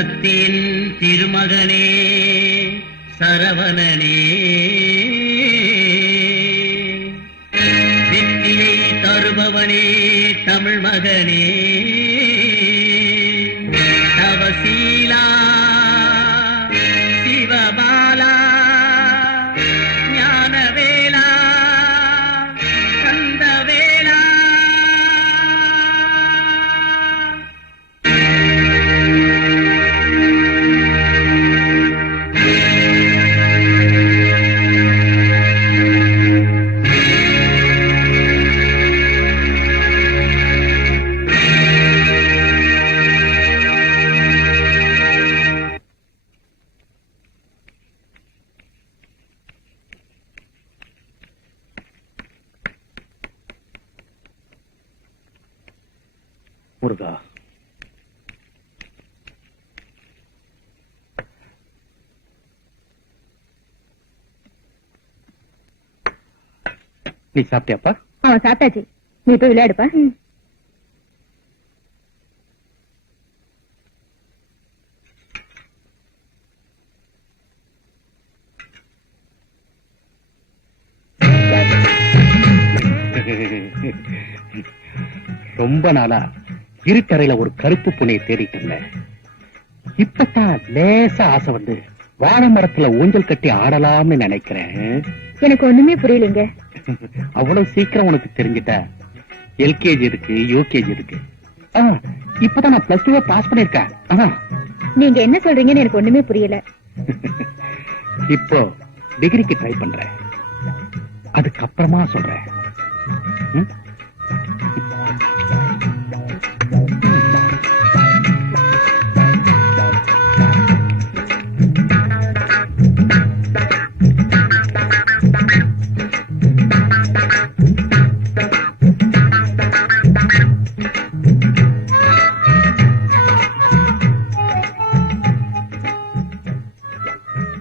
சக்தியின் திருமகனே சரவணனே, வெற்றியை தருபவனே தமிழ் மகனே, தவசீலா சிவபாலா ஞானவேலா கந்தவேலா. முருகா, நீ சாப்பிட்டியாப்பா? சாப்பிட்டாச்சு. நீ போய் விளையாடுப்பா. ரொம்ப நாளா இருக்கரையில ஒரு கருப்பு புனையை தேடிட்டு இருந்தேன். இப்பதான் லேசா ஆசை வந்து வாழை மரத்துல ஊஞ்சல் கட்டி ஆடலாம்னு நினைக்கிறேன். எனக்கு ஒண்ணுமே புரியலைங்க. அவ்வளவு சீக்கிரம் உனக்கு தெரிஞ்சிட்ட? எல்கேஜி இருக்கு, யூகேஜி இருக்கு. இப்பதான் நான் பிளஸ் 2 பாஸ் பண்ணிருக்கேன். நீங்க என்ன சொல்றீங்கன்னு எனக்கு ஒண்ணுமே புரியல. இப்போ டிகிரிக்கு ட்ரை பண்றேன், அதுக்கப்புறமா சொல்றேன்.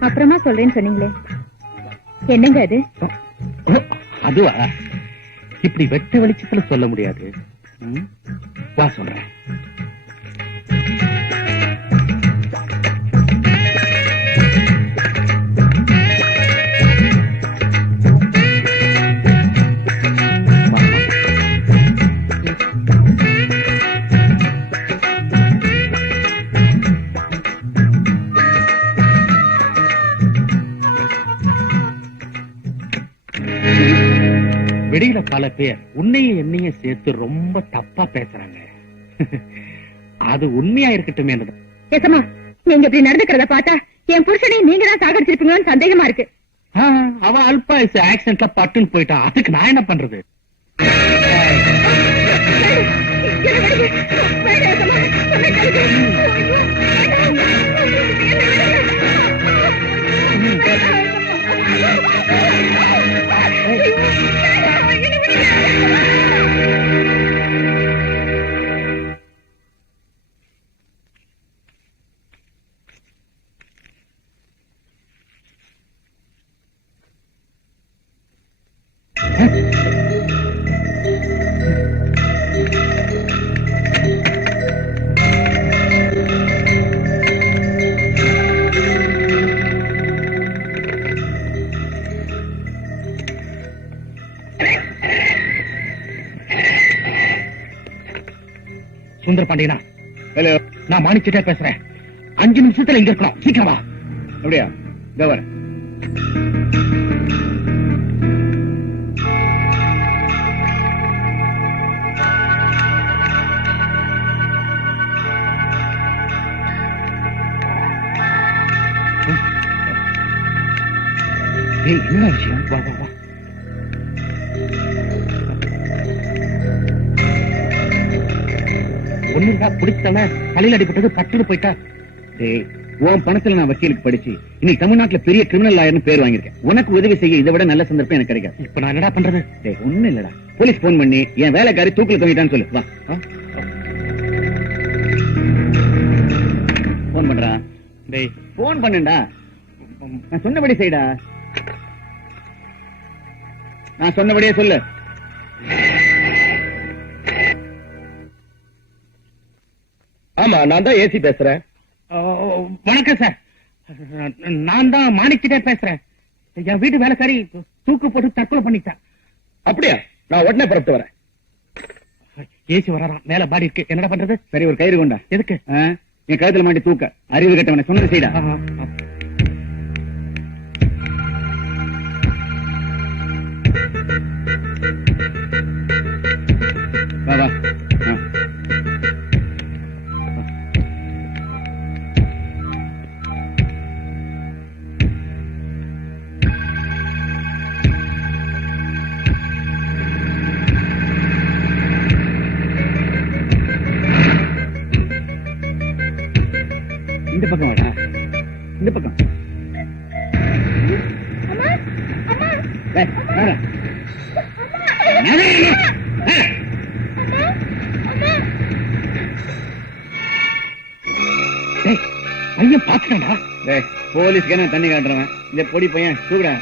அப்புறமா சொல்றேன்னு சொன்னீங்களே, என்னங்க அது? அதுவா, இப்படி வெட்ட வெளிச்சத்துல சொல்ல முடியாது. வா சொல்றேன். வெளியில பல பேர் உன்னையும் என்னையும் சேர்த்து ரொம்ப தப்பா பேசுறாங்க. அது உண்மையா இருக்கட்டும். ஏசமா, நீங்க இப்படி நடந்துக்கிறத பார்த்தா என் புருஷனையும் நீங்க தான் சாகடிச்சிருப்பீங்கன்னு சந்தேகமா இருக்கு. அவ அல்பாயுசு ஆக்சிடென்ட்ல பட்டுன்னு போயிட்டான். அதுக்கு நான் என்ன பண்றது? சுந்தர பாண்டியனா? ஹலோ, நான் மாணிக்கிட்டே பேசுறேன். 5 நிமிஷத்துல இங்க இருக்கணும். சீக்கிரமா. அப்படியா? கவர் என்ன விஷயம்? வா வா வா. ஒண்ணுடா, பிடிச்சவன தலையில அடிபட்டது பட்டுன்னு போயிட்டா. உன் பணத்துல நான் வக்கீலுக்கு படிச்சு இன்னைக்கு தமிழ்நாட்டுல பெரிய கிரிமினல் லாயர்னு பேர் வாங்கியிருக்கேன். உனக்கு உதவி செய்ய இதை விட நல்ல சந்தர்ப்பம் எனக்கு கிடைக்காது. இப்ப நான் என்னடா பண்றது? ஒண்ணும் இல்லடா, போலீஸ் போன் பண்ணி என் வேலைக்காரி தூக்கில தொங்கிட்டான்னு சொல்லு. வா, போன் பண்றா. போன் பண்ணுடா. நான் சொன்னபடி செய்டா. நான் சொன்னபடியே சொல்லு. ஆமா, நான் தான் ஏசி பேசுறேன். வணக்கம் சார். நான் தான் மாணிக்கிட்டே பேசுறேன். என் வீட்டு வேலைக்காரி தூக்கு போட்டு தற்கொலை பண்ணிட்டான். அப்படியா? நான் உடனே புறப்பட்டு வரேன். ஏசி வரான், மேல பாடி இருக்கு, என்னடா பண்றது? சரி, ஒரு கயிறு கொண்டா. எதுக்கு? என் கழுத்துல மாட்டி தூக்க. அறிவு கட்டவனை சொன்னது செய்டா. வா வா. இந்த பக்கம் வாடா, இந்த பக்கம். பையன் பாத்துக்கடா. போலீஸ்க்கு என்ன தண்ணி காட்டுறவன் இந்த பொடி பையன் தூக்குடா.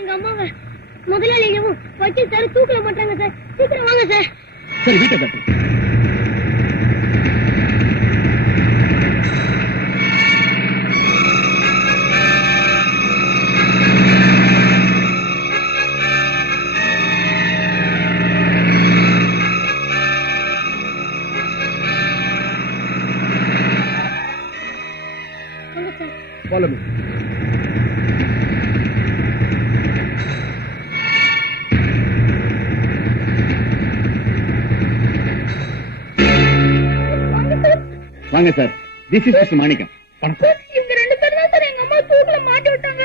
எங்க அம்மாவை முதலாளியும் வச்சு சார் தூக்கல மாட்டாங்க சார். சீக்கிரம் வாங்க சார். சரி, வீட்டை தட்டு. Follow me. வாங்க சார். திஸ் இஸ் மிஸ்டர் மாணிக்கம். இவங்க ரெண்டு பேரும் தான் சார் எங்க அம்மா தூக்கல மாட்டி விட்டாங்க.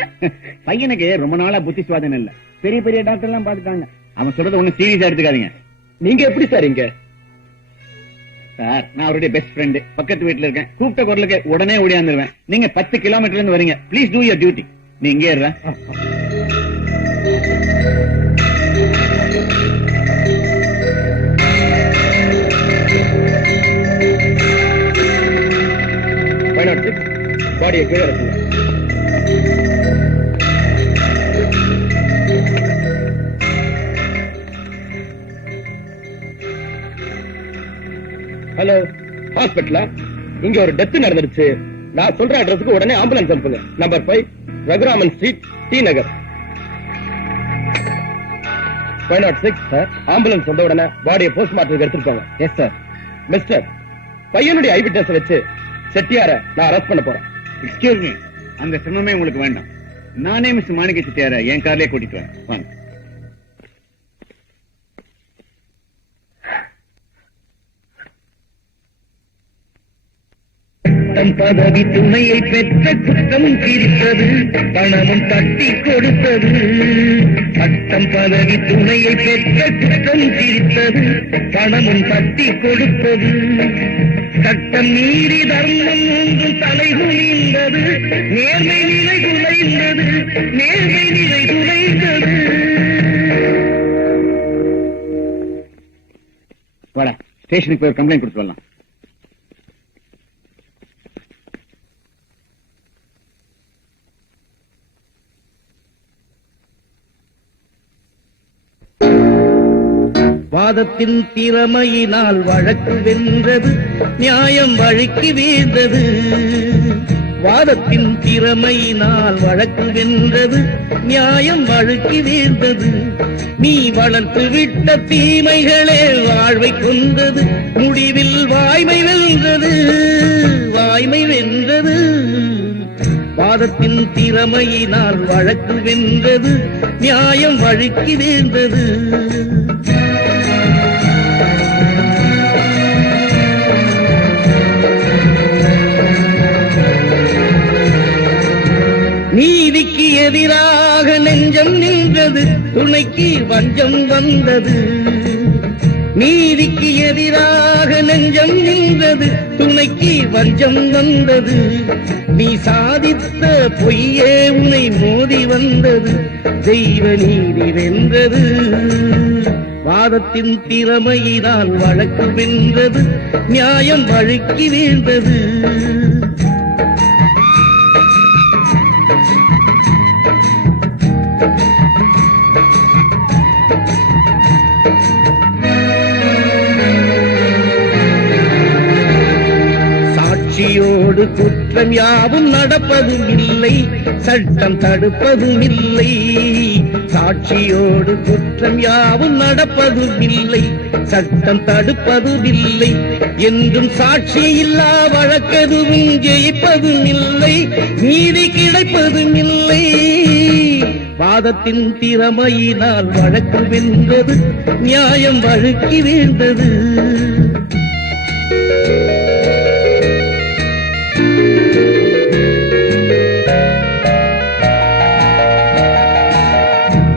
பையனுக்கு ரொம்ப நாளா புத்தி சுவாதம் இல்ல. பெரிய பெரிய டாக்டர் எல்லாம் பாத்துட்டாங்க. அவன் சொல்றது ஒண்ணு சீரியஸா எடுத்துக்காதீங்க. நீங்க எப்படி சார் இங்க? சார், நான் அவருடைய பெஸ்ட் ஃப்ரெண்ட். பக்கத்து வீட்டுல இருக்கேன். கூப்பிட்ட குரலுக்கு உடனே ஓடியாந்துருவேன். நீங்க 10 கிலோமீட்டர்ல இருந்து வரீங்க. Please do your duty. நீ இங்கே இருற. பாடியை கீழே இருக்குங்க. ஹலோ, ஹாஸ்பிட்டலா? இங்க ஒரு டெத் நடந்துருச்சு. நான் சொல்ற அட்ரஸுக்கு உடனே ஆம்புலன்ஸ் அனுப்புங்க. நம்பர் 5 ரகுராமன் ஸ்ட்ரீட், டி நகர். 506 சார். ஆம்புலன்ஸ் வந்த உடனே பாடியை போஸ்ட்மார்ட்டத்துக்கு எடுத்துட்டு போங்க. Yes sir. மிஸ்டர், பையனுடைய ஐ விட்னஸ் வச்சு செட்டியார நான் அரெஸ்ட் பண்ண போறேன். எக்ஸ்கியூஸ் மீ, அந்த சிரமமே உங்களுக்கு வேண்டாம். நானே மிஸ் மாணிக்க செட்டியார என் கார்லயே கூட்டிட்டு வரேன். வாங்க. பதவி துணையை பெற்ற குற்றம் தீர்த்தது, பணமும் தட்டி கொடுத்தது. பட்டம் பதவி துணையை பெற்ற குற்றம் தீர்த்தது, பணமும் தட்டி கொடுத்தது. சட்டம் மீறி தர்மம் ஒன்றும் தலை குனிந்தது, நேர்மை நிலை குலைந்தது, நேர்மை நிலை குலைந்தது. வாடா, ஸ்டேஷனுக்கு போய் கம்ப்ளைண்ட் கொடுத்து வரலாம். வாதத்தின் திறமையினால் வழக்கு வென்றது, நியாயம் வழிக்கு வீழ்ந்தது. வாதத்தின் திறமையினால் வழக்கு வென்றது, நியாயம் வழுக்கி வீழ்ந்தது. நீ வளர்த்து விட்ட தீமைகளே வாழ்வை கொண்டது, முடிவில் வாய்மை வென்றது, வாய்மை வென்றது. வாதத்தின் திறமையினால் வழக்கு வென்றது, நியாயம் வழுக்கி வீழ்ந்தது. நீதிக்கு எதிராக நெஞ்சம் நின்றது, துணைக்கு வஞ்சம் வந்தது. நீதிக்கு எதிராக நெஞ்சம் நின்றது, துணைக்கு வஞ்சம் வந்தது. நீ சாதித்த பொய்யே உனை மோதி வந்தது, தெய்வ நீதி வென்றது. வாதத்தின் திறமையினால் வழக்கு வென்றது, நியாயம் வழுக்கி வீழ்ந்தது. சாட்சியோடு குற்றம் யாவும் நடப்பதும் இல்லை, சட்டம் தடுப்பதும் இல்லை. சாட்சியோடு குற்றம் யாவும் நடப்பதும் இல்லை, சட்டம் தடுப்பதும் இல்லை. என்றும் சாட்சி இல்லா வழக்கெதுவும் ஜெயிப்பதும் இல்லை, நீதி கிடைப்பதும் இல்லை. வாதத்தின் திறமையினால் வழக்கு வென்றது, நியாயம் வழுக்கி வீழ்ந்தது.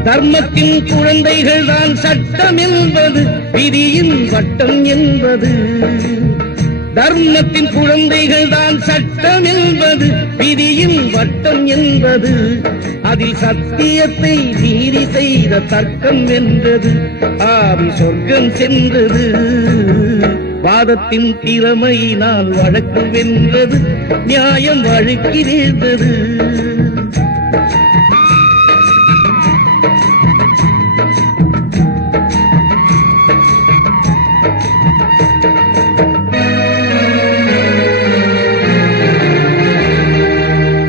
தர்மத்தின் குழந்தைகள் தான் சட்டம் என்பது, விதியின் வட்டம் என்பது. தர்மத்தின் குழந்தைகள் தான் சட்டம் என்பது, விதியின் வட்டம் என்பது. அதில் சத்தியத்தை மீறி செய்த தர்க்கம் வென்றது, ஆவி சொர்க்கம் சென்றது. வாதத்தின் திறமையினால் வழக்கு வென்றது, நியாயம் வழுக்கி வீழ்ந்தது.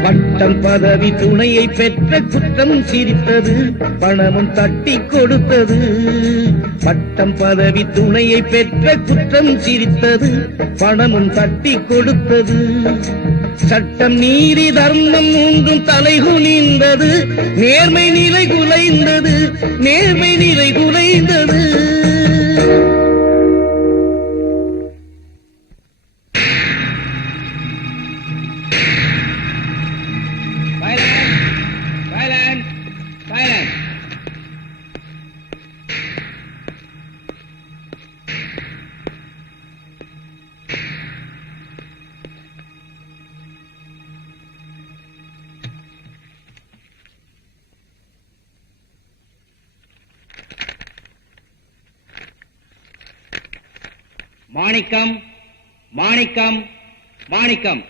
பட்டம் பதவி துணையை பெற்ற குற்றம் சிரித்தது, பணமும் தட்டி கொடுத்தது. பட்டம் பதவி துணையை பெற்ற குற்றம் சிரித்தது, பணமும் தட்டி கொடுத்தது. சட்டம் நீதி தர்மம் மூன்றும் தலைகுனிந்தது, நேர்மை நிலை குலைந்தது, நேர்மை நிலை குலைந்தது. மாணிக்கம், மாணிக்கம், மாணிக்கம்.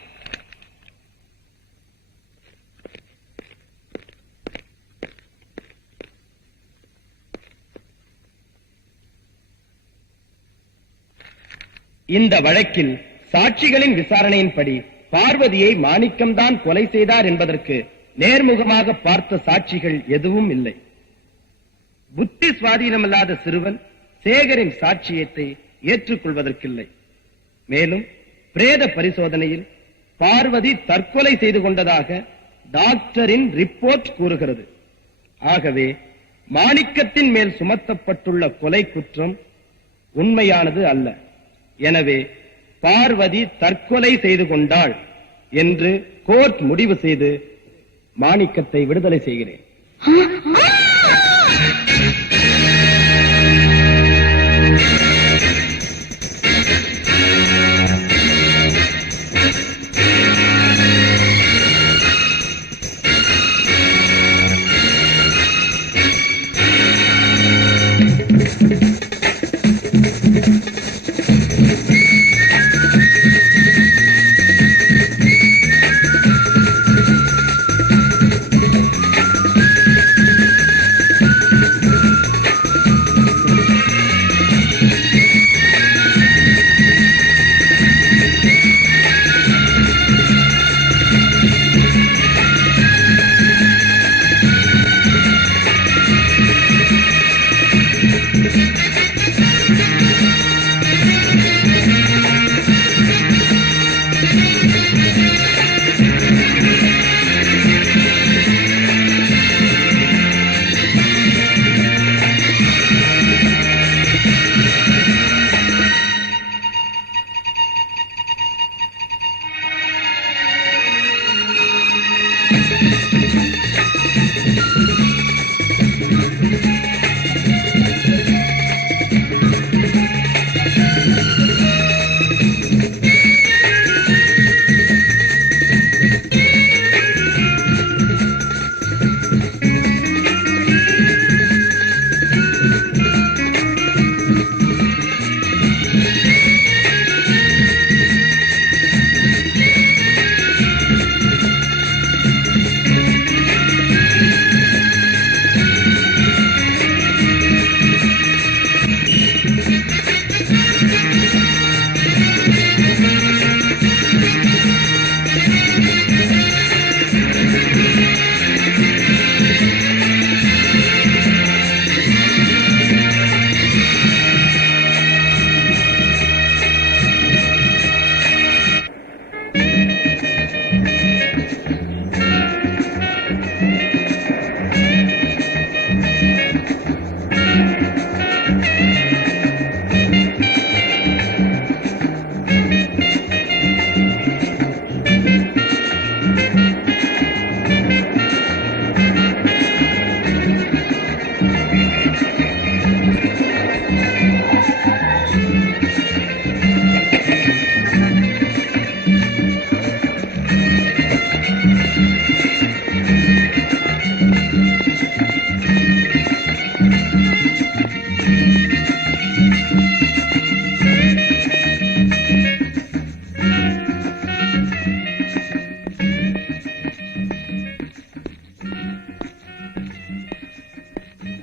இந்த வழக்கில் சாட்சிகளின் விசாரணையின்படி பார்வதியை மாணிக்கம்தான் கொலை செய்தார் என்பதற்கு நேர்முகமாக பார்த்த சாட்சிகள் எதுவும் இல்லை. புத்தி சுவாதீனமில்லாத சிறுவன் சேகரின் சாட்சியத்தை ஏற்றுக்கொள்வதற்கில்லை. மேலும் பிரேத பரிசோதனையில் பார்வதி தற்கொலை செய்து கொண்டதாக டாக்டரின் ரிப்போர்ட் கூறுகிறது. ஆகவே மாணிக்கத்தின் மேல் சுமத்தப்பட்டுள்ள கொலை குற்றம் உண்மையானது அல்ல. எனவே பார்வதி தற்கொலை செய்து கொண்டாள் என்று கோர்ட் முடிவு செய்து மாணிக்கத்தை விடுதலை செய்கிறேன்.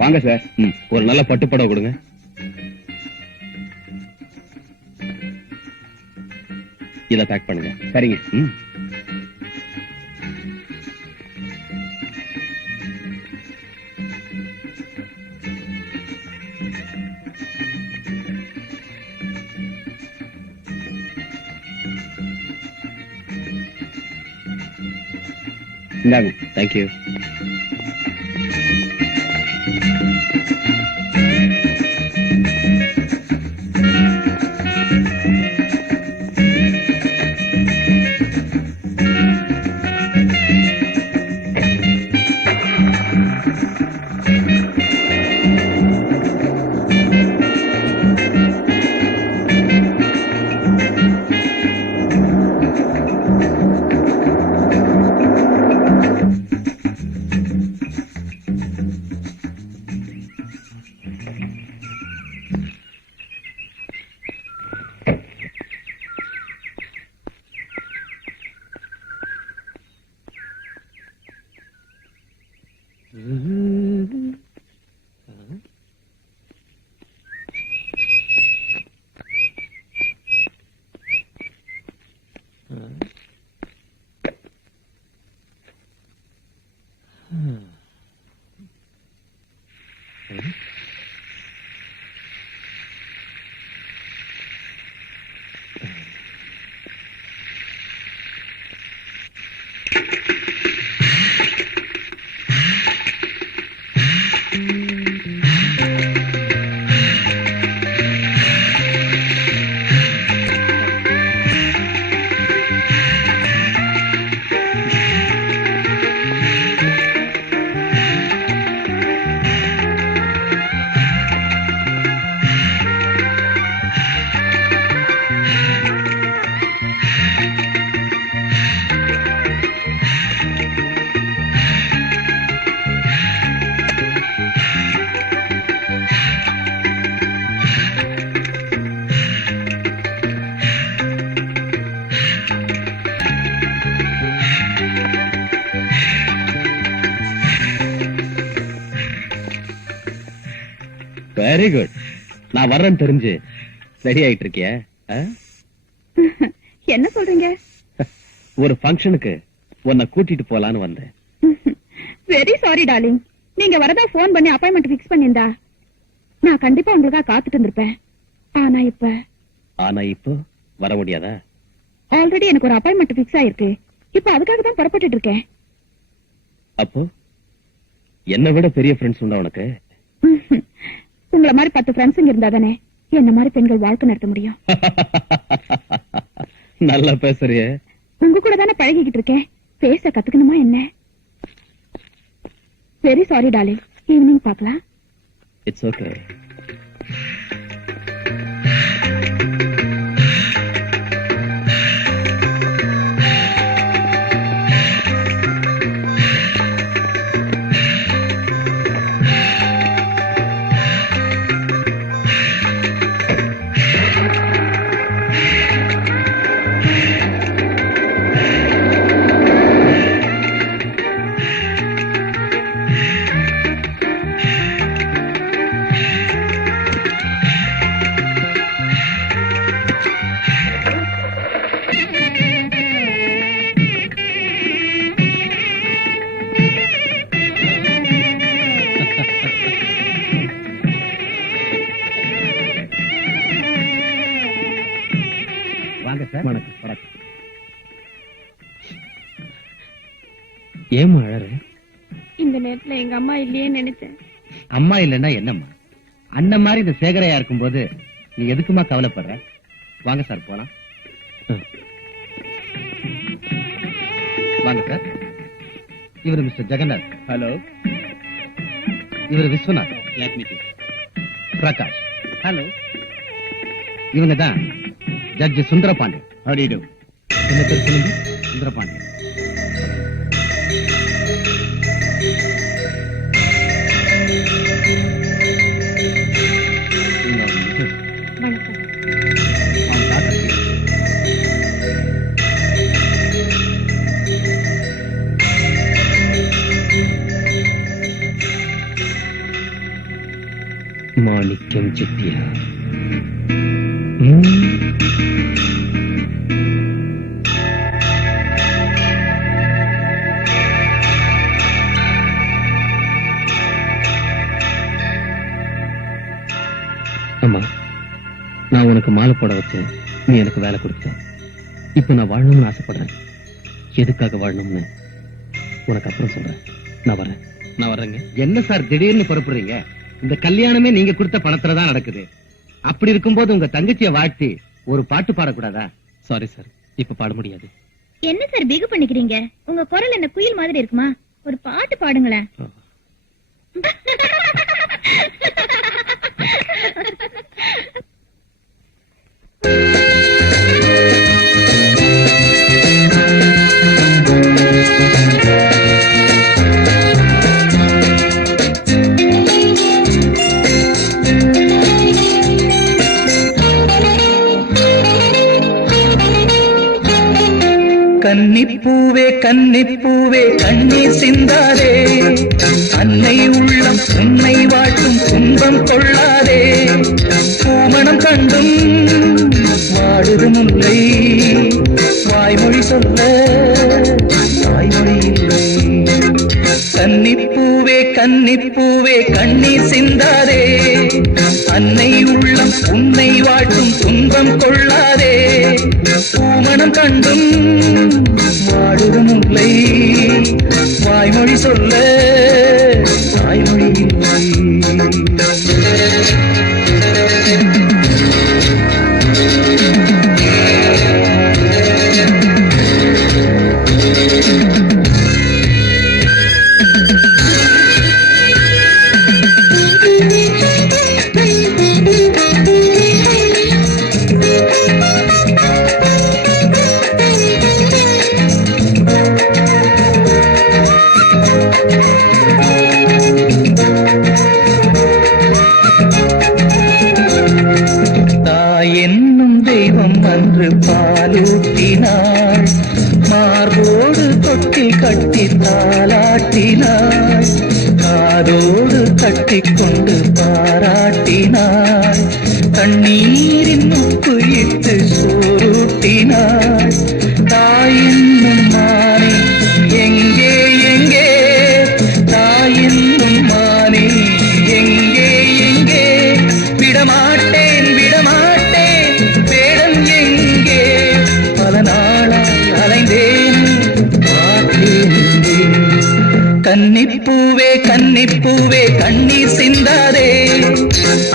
வாங்க சார். ஒரு நல்ல பட்டுப்படம் கொடுங்க. இத பேக் பண்ணுங்க. சரிங்க. இந்தாங்க. தேங்க்யூ. Very good. நான் வர்றேன்னு தெரிஞ்சு ரெடி ஆயிட்டு இருக்கிய? என்ன சொல்றீங்க? ஒரு ஃபங்க்ஷனுக்கு உன்னை கூட்டிட்டு போலான்னு வந்தேன். Very sorry darling. நீங்க வரதா போன் பண்ணி அப்பாயின்மெண்ட் பிக்ஸ் பண்ணிருந்தா நான் கண்டிப்பா உங்களுக்காக காத்துட்டு இருந்திருப்பேன். ஆனா இப்போ வர முடியாதா? ஆல்ரெடி எனக்கு ஒரு அப்பாயின்மெண்ட் பிக்ஸ் ஆயிருக்கு. இப்ப அதுக்காக தான் புறப்பட்டுட்டு இருக்கேன். அப்போ என்னை விட பெரிய ஃப்ரெண்ட்ஸ் உண்டா உனக்கு? உங்களை மாதிரி 10 ஃப்ரெண்ட்ஸ் இருந்தா தானே என்ன மாதிரி பெண்கள் வாழ்க்கை நடத்த முடியும். நல்லா பேசுறிய. உங்க கூட தானே பழகிக்கிட்டு இருக்கேன். பேச கத்துக்கணுமா என்ன? Very sorry darling. ஈவினிங் பார்க்கலாம். It's okay. ஏமா அழற? இந்த நேரத்துல எங்க அம்மா இல்லையே நினைச்சேன். அம்மா இல்லன்னா என்னம்மா? அண்ணன் மாதிரி இந்த சேகரையா இருக்கும்போது நீ எதுக்குமா கவலைப்படுற? வாங்க சார் போலாம். வாங்க சார். இவர் மிஸ்டர் ஜெகநாத். ஹலோ. இவர் Viswanath. Let me meet. Prakash. Hello. இவங்க தான் judge Sundarapandian. How do you do? என்ன பேர் சொல்லுங்க? சுந்தரபாண்டியன். வைக்கும் சித்தியா. அம்மா, நான் உனக்கு மாலை போட வச்சேன், நீ எனக்கு வேலை கொடுத்த. இப்ப நான் வாழணும்னு ஆசைப்படுறேன். எதுக்காக வாழணும்னு உனக்கு அப்புறம் சொல்றேன். நான் வர்றேங்க. என்ன சார் திடீர்னு புறப்படுறீங்க? இந்த கல்யாணமே நீங்க கொடுத்த பணத்துல தான் நடக்குது. அப்படி இருக்கும்போது உங்க தங்கச்சிய வாழ்த்தி ஒரு பாட்டு பாடக்கூடாதா? சாரி சார், இப்ப பாட முடியாது. என்ன சார் பிகு பண்ணிக்கிறீங்க? உங்க குரல் என்ன குயில் மாதிரி இருக்குமா? ஒரு பாட்டு பாடுங்களேன். கன்னிப்பூவே கன்னிப்பூவே கண்ணீர் சிந்தாதே, அன்னை உள்ளம் உன்னை வாழ்த்தும் துன்பம் கொள்ளாதே. பூமணம் கண்டும் வாடுது முல்லை, வாய்மொழி சொல்ல வாய்மொழி இல்லை. கன்னிப்பூவே கன்னிப்பூவே கண்ணீர் சிந்தாதே, அன்னை உள்ளம் உன்னை வாழ்த்தும் துன்பம் கொள்ளாதே. பூமணம் கண்டும் வாடுது முல்லை, வாய்மொழி சொல்ல வாய்மொழி இல்லை. என்னும் தெய்வம் அன்று பாலூட்டினாள், மார்போடு தொட்டில் கட்டி தாளாட்டினாள், காதோடு கட்டிக்கொண்டு பாராட்டினாள், கண்ணீரின் உப்பு இட்டு சோறுட்டினாள். தாயென்னும் மானே எங்கே எங்கே, தாயென்னும் மானே எங்கே எங்கே, விடமாட்டேன் விடமாட்டேன் வேடம் எங்கே, பல நாளாய் அலைந்தேன் பார்த்தேன் எங்கே. கன்னிப்பூவே கன்னிப்பூவே கண்ணீர் சிந்தாதே,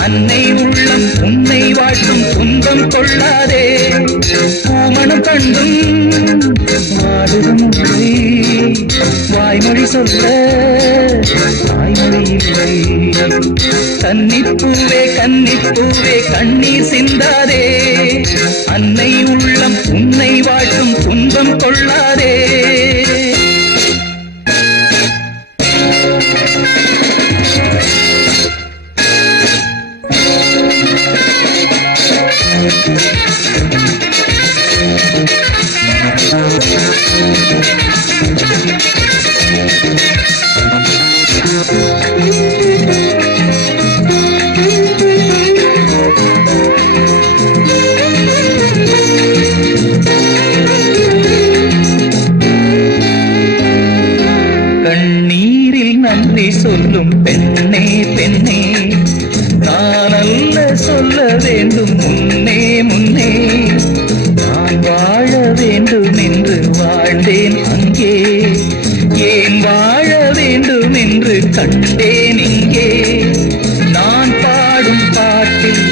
அன்னை உள்ளம் உன்னை வாழ்த்தும் துன்பம் கொள்ளாதே. பூமணம் கண்டும் வாடுது முல்லை, வாய்மொழி சொல்ல வாய்மொழி இல்லை. கன்னிப்பூவே கன்னிப்பூவே கண்ணீர் சிந்தாதே, அன்னை உள்ளம் உன்னை வாழ்த்தும் துன்பம் கொள்ளாதே. கண்ணீரில் நன்றி சொல்லும் பெண்ணே பெண்ணே, நான் அல்ல சொல்ல வேண்டும் முன்னே முன்னே. நான் வாழ வேண்டும் என்று வாழ்ந்தேன் அங்கே, ஏன் வாழ வேண்டும் என்று கண்டேன் இங்கே. நான் பாடும் பாட்டில்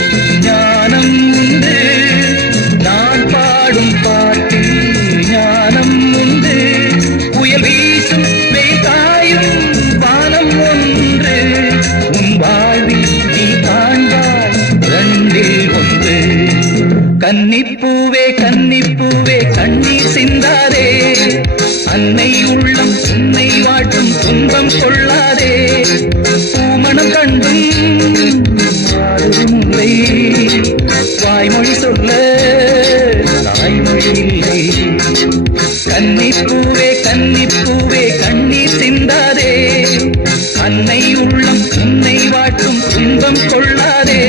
ஞானம் உண்டு, நான் பாடும் பாட்டில் ஞானம் உண்டு. புயல் வீசும் வெய்தாயும் வானம் ஒன்று, உன் வாழ்வில் நீ காண்பாய் ரெண்டில் ஒன்று. கன்னிப்பூவே கன்னிப்பூவே கண்ணீர் சிந்தாதே, அன்னை உள்ளம் உன்னை வாழ்த்தும் துன்பம் கொள்ளாதே. பூமணம் கண்டும் வாடுது முல்லை, வாய்மொழி சொல்ல தாய்மொழி இல்லை. கன்னிப்பூவே கன்னிப்பூவே கண்ணீர் சிந்தாதே, அன்னை உள்ளம் உன்னை வாழ்த்தும் துன்பம் கொள்ளாதே.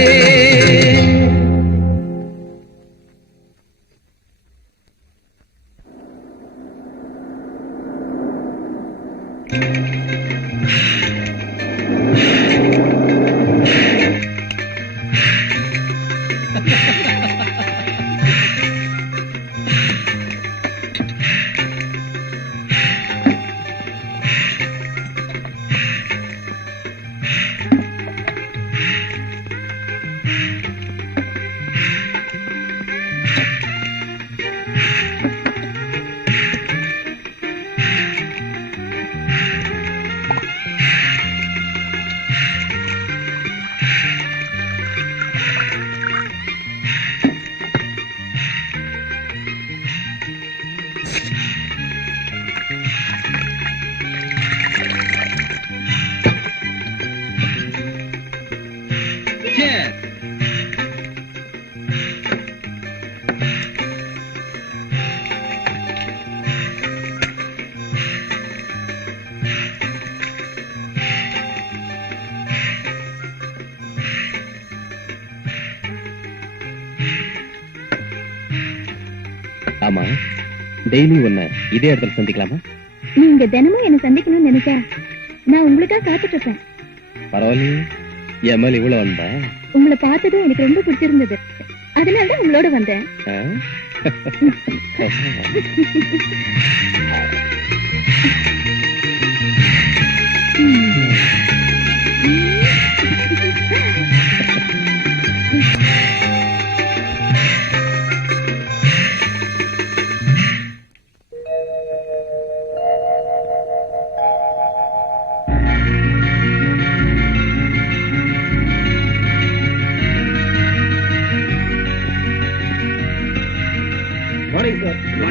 ஆமா, டெய்லி ஒண்ணு இதே இடத்துல சந்திக்கலாமா? நீங்க தினமும் என்ன சந்திக்கணும்னு நினைச்சா நான் உங்களுக்காக காத்துட்டு இருப்பேன். பரவாயில்லையே, என் மேல இவ்வளவு வந்தா? உங்களை பார்த்ததும் எனக்கு ரொம்ப பிடிச்சிருந்தது, அதனாலதான் உங்களோட வந்தேன்.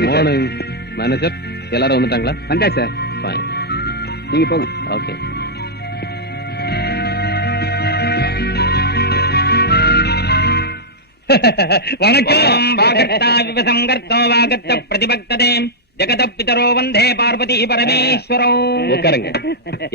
மார்னிங் மேனேஜர், எல்லாரும் வந்துட்டாங்களா? வந்தா சார். ஃபைன், நீங்க போங்க. ஓகே. வணக்கம். ஜெகத பிதரோ வந்தே பார்வதி பரமேஸ்வரோ. உட்காருங்க.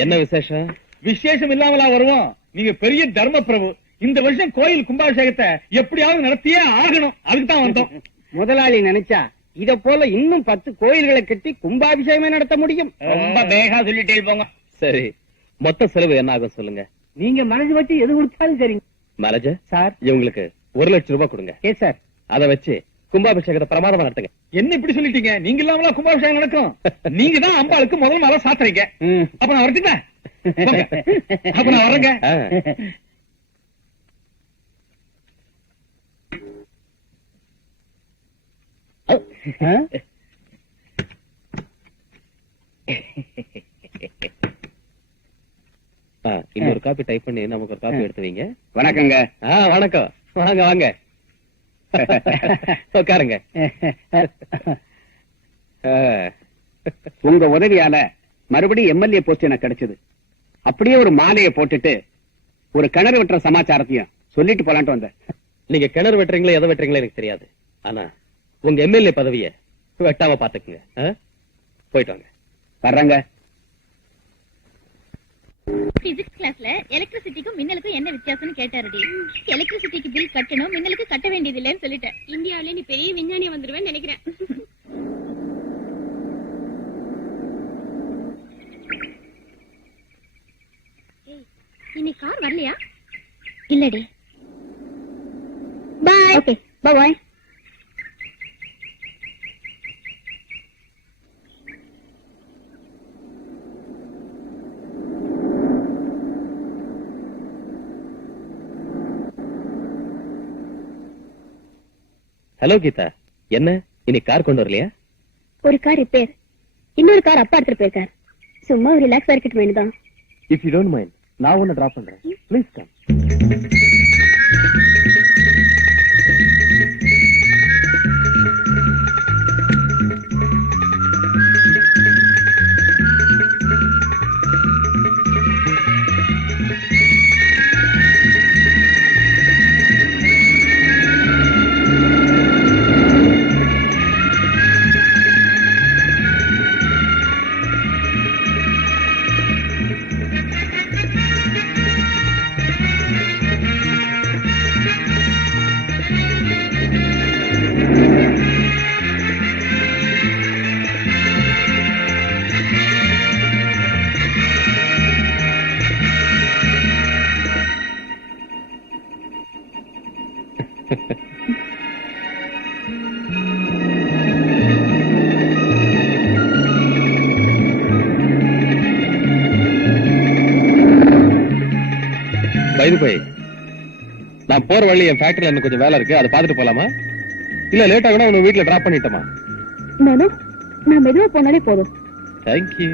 என்ன விசேஷம்? விசேஷம் இல்லாமலா வருவோம்? நீங்க பெரிய தர்ம பிரபு. இந்த வருஷம் கோயில் கும்பாபிஷேகத்தை எப்படியாவது நடத்தியே ஆகணும். அதுக்கு தான் வந்தோம். முதலாளி நினைச்சா இத போல இன்னும் 10 கோயில்களை கட்டி கும்பாபிஷேகமே நடத்த முடியும். ரொம்ப வேகா சொல்லிட்டே போங்க. சரி, மொத்த செலவு என்ன ஆகும் சொல்லுங்க. நீங்க மனசு வச்சு எது கொடுத்தாலும் சரிங்க. Manager sir. இவங்களுக்கு 1 லட்சம் ரூபாய் கொடுங்க. ஏ சார், அதை வச்சு கும்பாபிஷேகத்தை பிரமாதமா நடத்துங்க. என்ன இப்படி சொல்லிட்டீங்க? நீங்க இல்லாமலா கும்பாபிஷேகம் நடக்கும்? நீங்க தான் அம்பாளுக்கு முதல் மாலை சாத்துறீங்க. அப்ப நான் வரட்டுங்களா? அப்ப நான் வரேங்க. ஆ. இன்னொரு காப்பி டைப் பண்ணி நமக்கு ஒரு காப்பி எடுத்து வைங்க. வணக்கங்க. வணக்கம். வாங்க வாங்க, உட்காருங்க. உங்க உதவியால மறுபடியும் எம்எல்ஏ போஸ்ட் எனக்கு கிடைச்சது. அப்படியே ஒரு மாலையை போட்டுட்டு ஒரு கிணறு வெட்டுற சமாச்சாரத்தையும் சொல்லிட்டு போலான்ட்டு வந்தேன். நீங்க கிணறு வெட்டுறீங்களா எதை வெட்டுறீங்களா எனக்கு தெரியாது. ஆனா உங்க எம்எல்ஏ பதவிய வெட்டாம பாத்துக்குங்க. போயிட்டு வாங்க. வர்றாங்க. பிசிக்ஸ் கிளாஸ்ல எலக்ட்ரிசிட்டிக்கும் மின்னலுக்கும் என்ன வித்தியாசம்னு கேட்டாருடி. எலக்ட்ரிசிட்டிக்கு பில் கட்டணும், மின்னலுக்கு கட்ட வேண்டியது இல்லைன்னு சொல்லிட்டேன். இந்தியாவில நீ பெரிய விஞ்ஞானி வந்துருவேன்னு நினைக்கிறேன். இன்னைக்கு கார் வரலையா? இல்லடி. பாய். ஓகே, பாய். ஹலோ கீதா, என்ன இன்னைக்கு கார் கொண்டு வரலையா? ஒரு கார் ரிப்பேர், இன்னொரு கார் அப்பா எடுத்துட்டு போயிருக்கார். சும்மா ஒரு ரிலாக்ஸா இருக்கட்டும் வேணுதான். இஃப் யூ டோன்ட் மைண்ட், நான் ஒன்னு டிராப் பண்றேன். Please come. பை நான் போற வழி என் ஃபேக்டரியில எனக்கு கொஞ்சம் வேலை இருக்கு, அதை பார்த்துட்டு போலாமா? இல்ல லேட்டா கூட உனக்கு வீட்டுல டிராப் பண்ணிட்டோமா? நானும் நான் மெதுவா போனாலே போதும். தேங்க்யூ.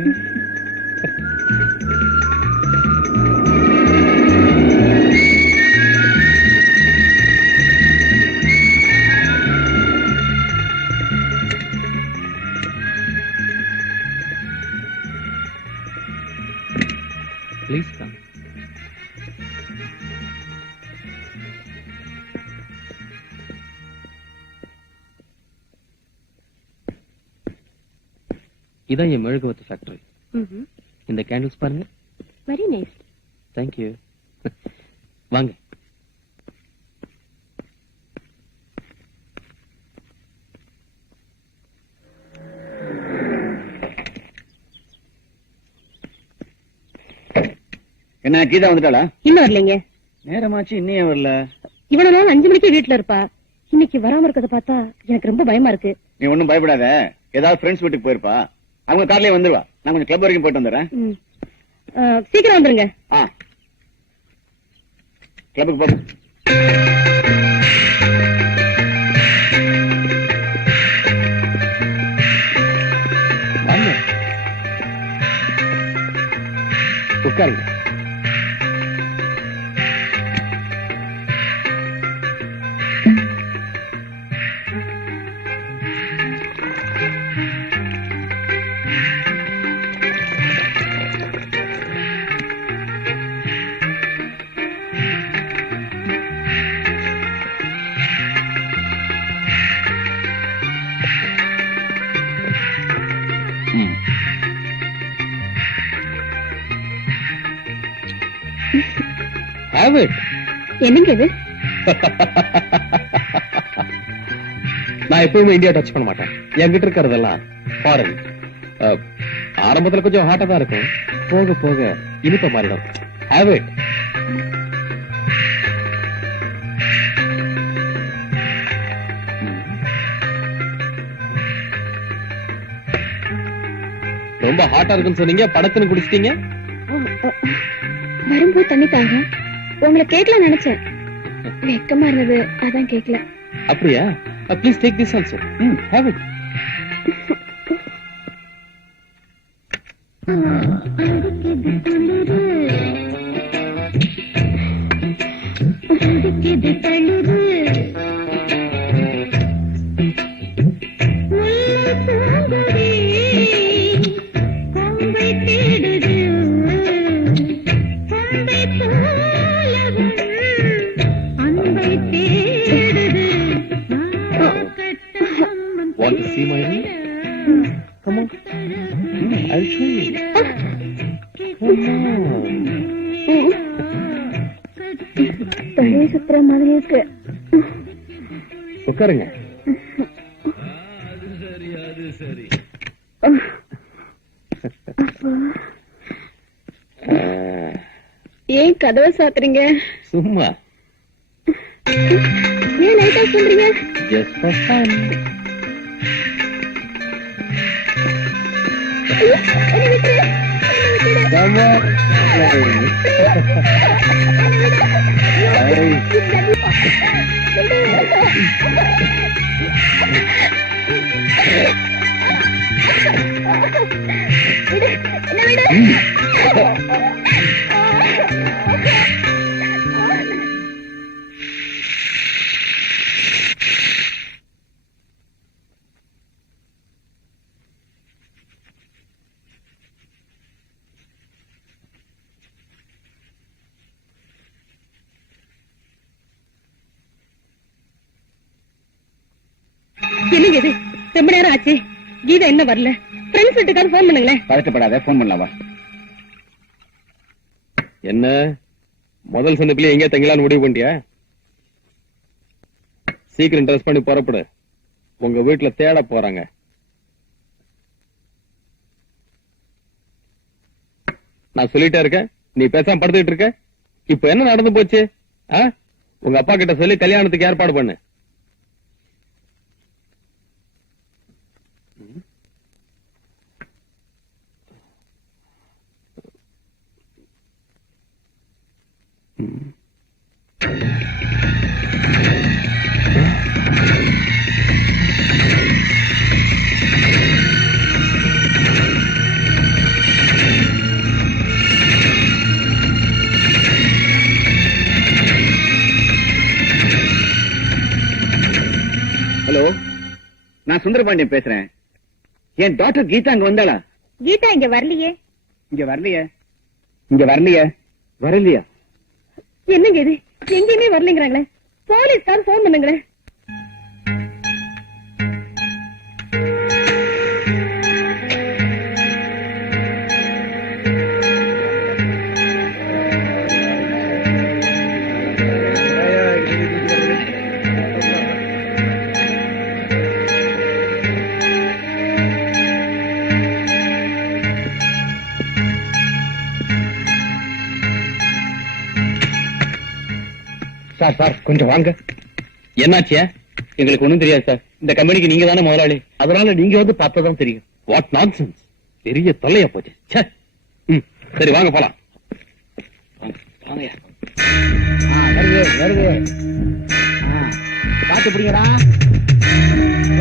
Please come. இதான் என் மெழுகுவத்து ஃபேக்டரி. இந்த கேண்டில்ஸ் பாருங்க. Very nice. தேங்க்யூ. வாங்க. என்ன கீதா வந்துட்டாளா? இன்னும் வரலைங்க. நேரமாச்சு இன்னும் ஏன் வரல? இவ்வளவு நாள் 5 மணிக்கு வீட்டுல இருப்பா. இன்னைக்கு வராம இருக்கத பார்த்தா எனக்கு ரொம்ப பயமா இருக்கு. நீ ஒண்ணும் பயப்படாத, ஏதாவது ஃப்ரெண்ட்ஸ் வீட்டுக்கு போயிருப்பா, அவங்க கார்லயே வந்துருவா. நான் கொஞ்சம் கிளப் வரைக்கும் போயிட்டு வந்துடுறேன். சீக்கிரம் வந்துருங்க. கிளப்புக்கு போ. வாங்க. உட்காருங்க. Have it. என்னங்க இது? நான் எப்பவுமே இந்தியா டச் பண்ண மாட்டேன். என்கிட்ட இருக்கிறதெல்லாம் ஃபாரின். ஆரம்பத்துல கொஞ்சம் ஹாட்டா தான் இருக்கும், போக போக இனிப்ப மாறிடும். Have it. ரொம்ப ஹாட்டா இருக்குன்னு சொன்னீங்க, படத்துன்னு குடிச்சிட்டீங்க. வரும்போது தண்ணி தாங்க. உங்களை கேட்கல நினைச்சேன், வெக்கமா இருந்தது, அதான் கேட்கல. அப்படியா? Please take this also. Have it. Want to see my room? Come on. I'll show you. Come on. தண்ணி சுத்துற மாதிரி இருக்கு. உட்காருங்க. ஏன் கதவை சாத்துறீங்க? சும்மா. ஏன் லைட் ஆஃப் பண்றீங்க? Just for fun. என்ன விட்டுரு, Come on. என்னங்க இது? ரொம்ப நேரம் ஆச்சு, கீதா என்ன வரல? ஃப்ரெண்ட்ஸ் வீட்டுக்காரர் போன் பண்ணுங்களேன். பதட்டப்படாத, போன் பண்ணலாவா? என்ன முதல் சந்திப்பிலே எங்க தங்கலான்னு முடிவு பண்ணிட்டியா? சீக்கிரம் ட்ரெஸ் பண்ணி புறப்படு, உங்க வீட்டுல தேட போறாங்க. நான் சொல்லிட்டே இருக்கேன், நீ பேசாம படுத்துக்கிட்டு இருக்க. இப்ப என்ன நடந்து போச்சு? உங்க அப்பா கிட்ட சொல்லி கல்யாணத்துக்கு ஏற்பாடு பண்ணு. சுந்தரபாண்டியன் பேசுறேன். என் டாக்டர் கீதா அங்க வந்தாளா? கீதா இங்க வரலையே. இங்க வரலையே. இங்க வரலையே. வரலையா? என்னங்க இது, எங்கேயுமே வரலைங்கிறாங்களே. போலீஸ்கார் போன் பண்ணுங்களேன். சார் கொஞ்சம் வாங்க. என்னாச்சியா? எங்களுக்கு ஒண்ணும் தெரியாது சார். இந்த கம்பெனிக்கு நீங்க தானே முதலாளி, அதனால நீங்க வந்து பார்த்ததான் தெரியும். வாட் நான்சென்ஸ், பெரிய தொல்லையா போச்சு. ச்சே. சரி வாங்க போலாம். வாங்கயா. வருது பாத்து பிடிங்கடா.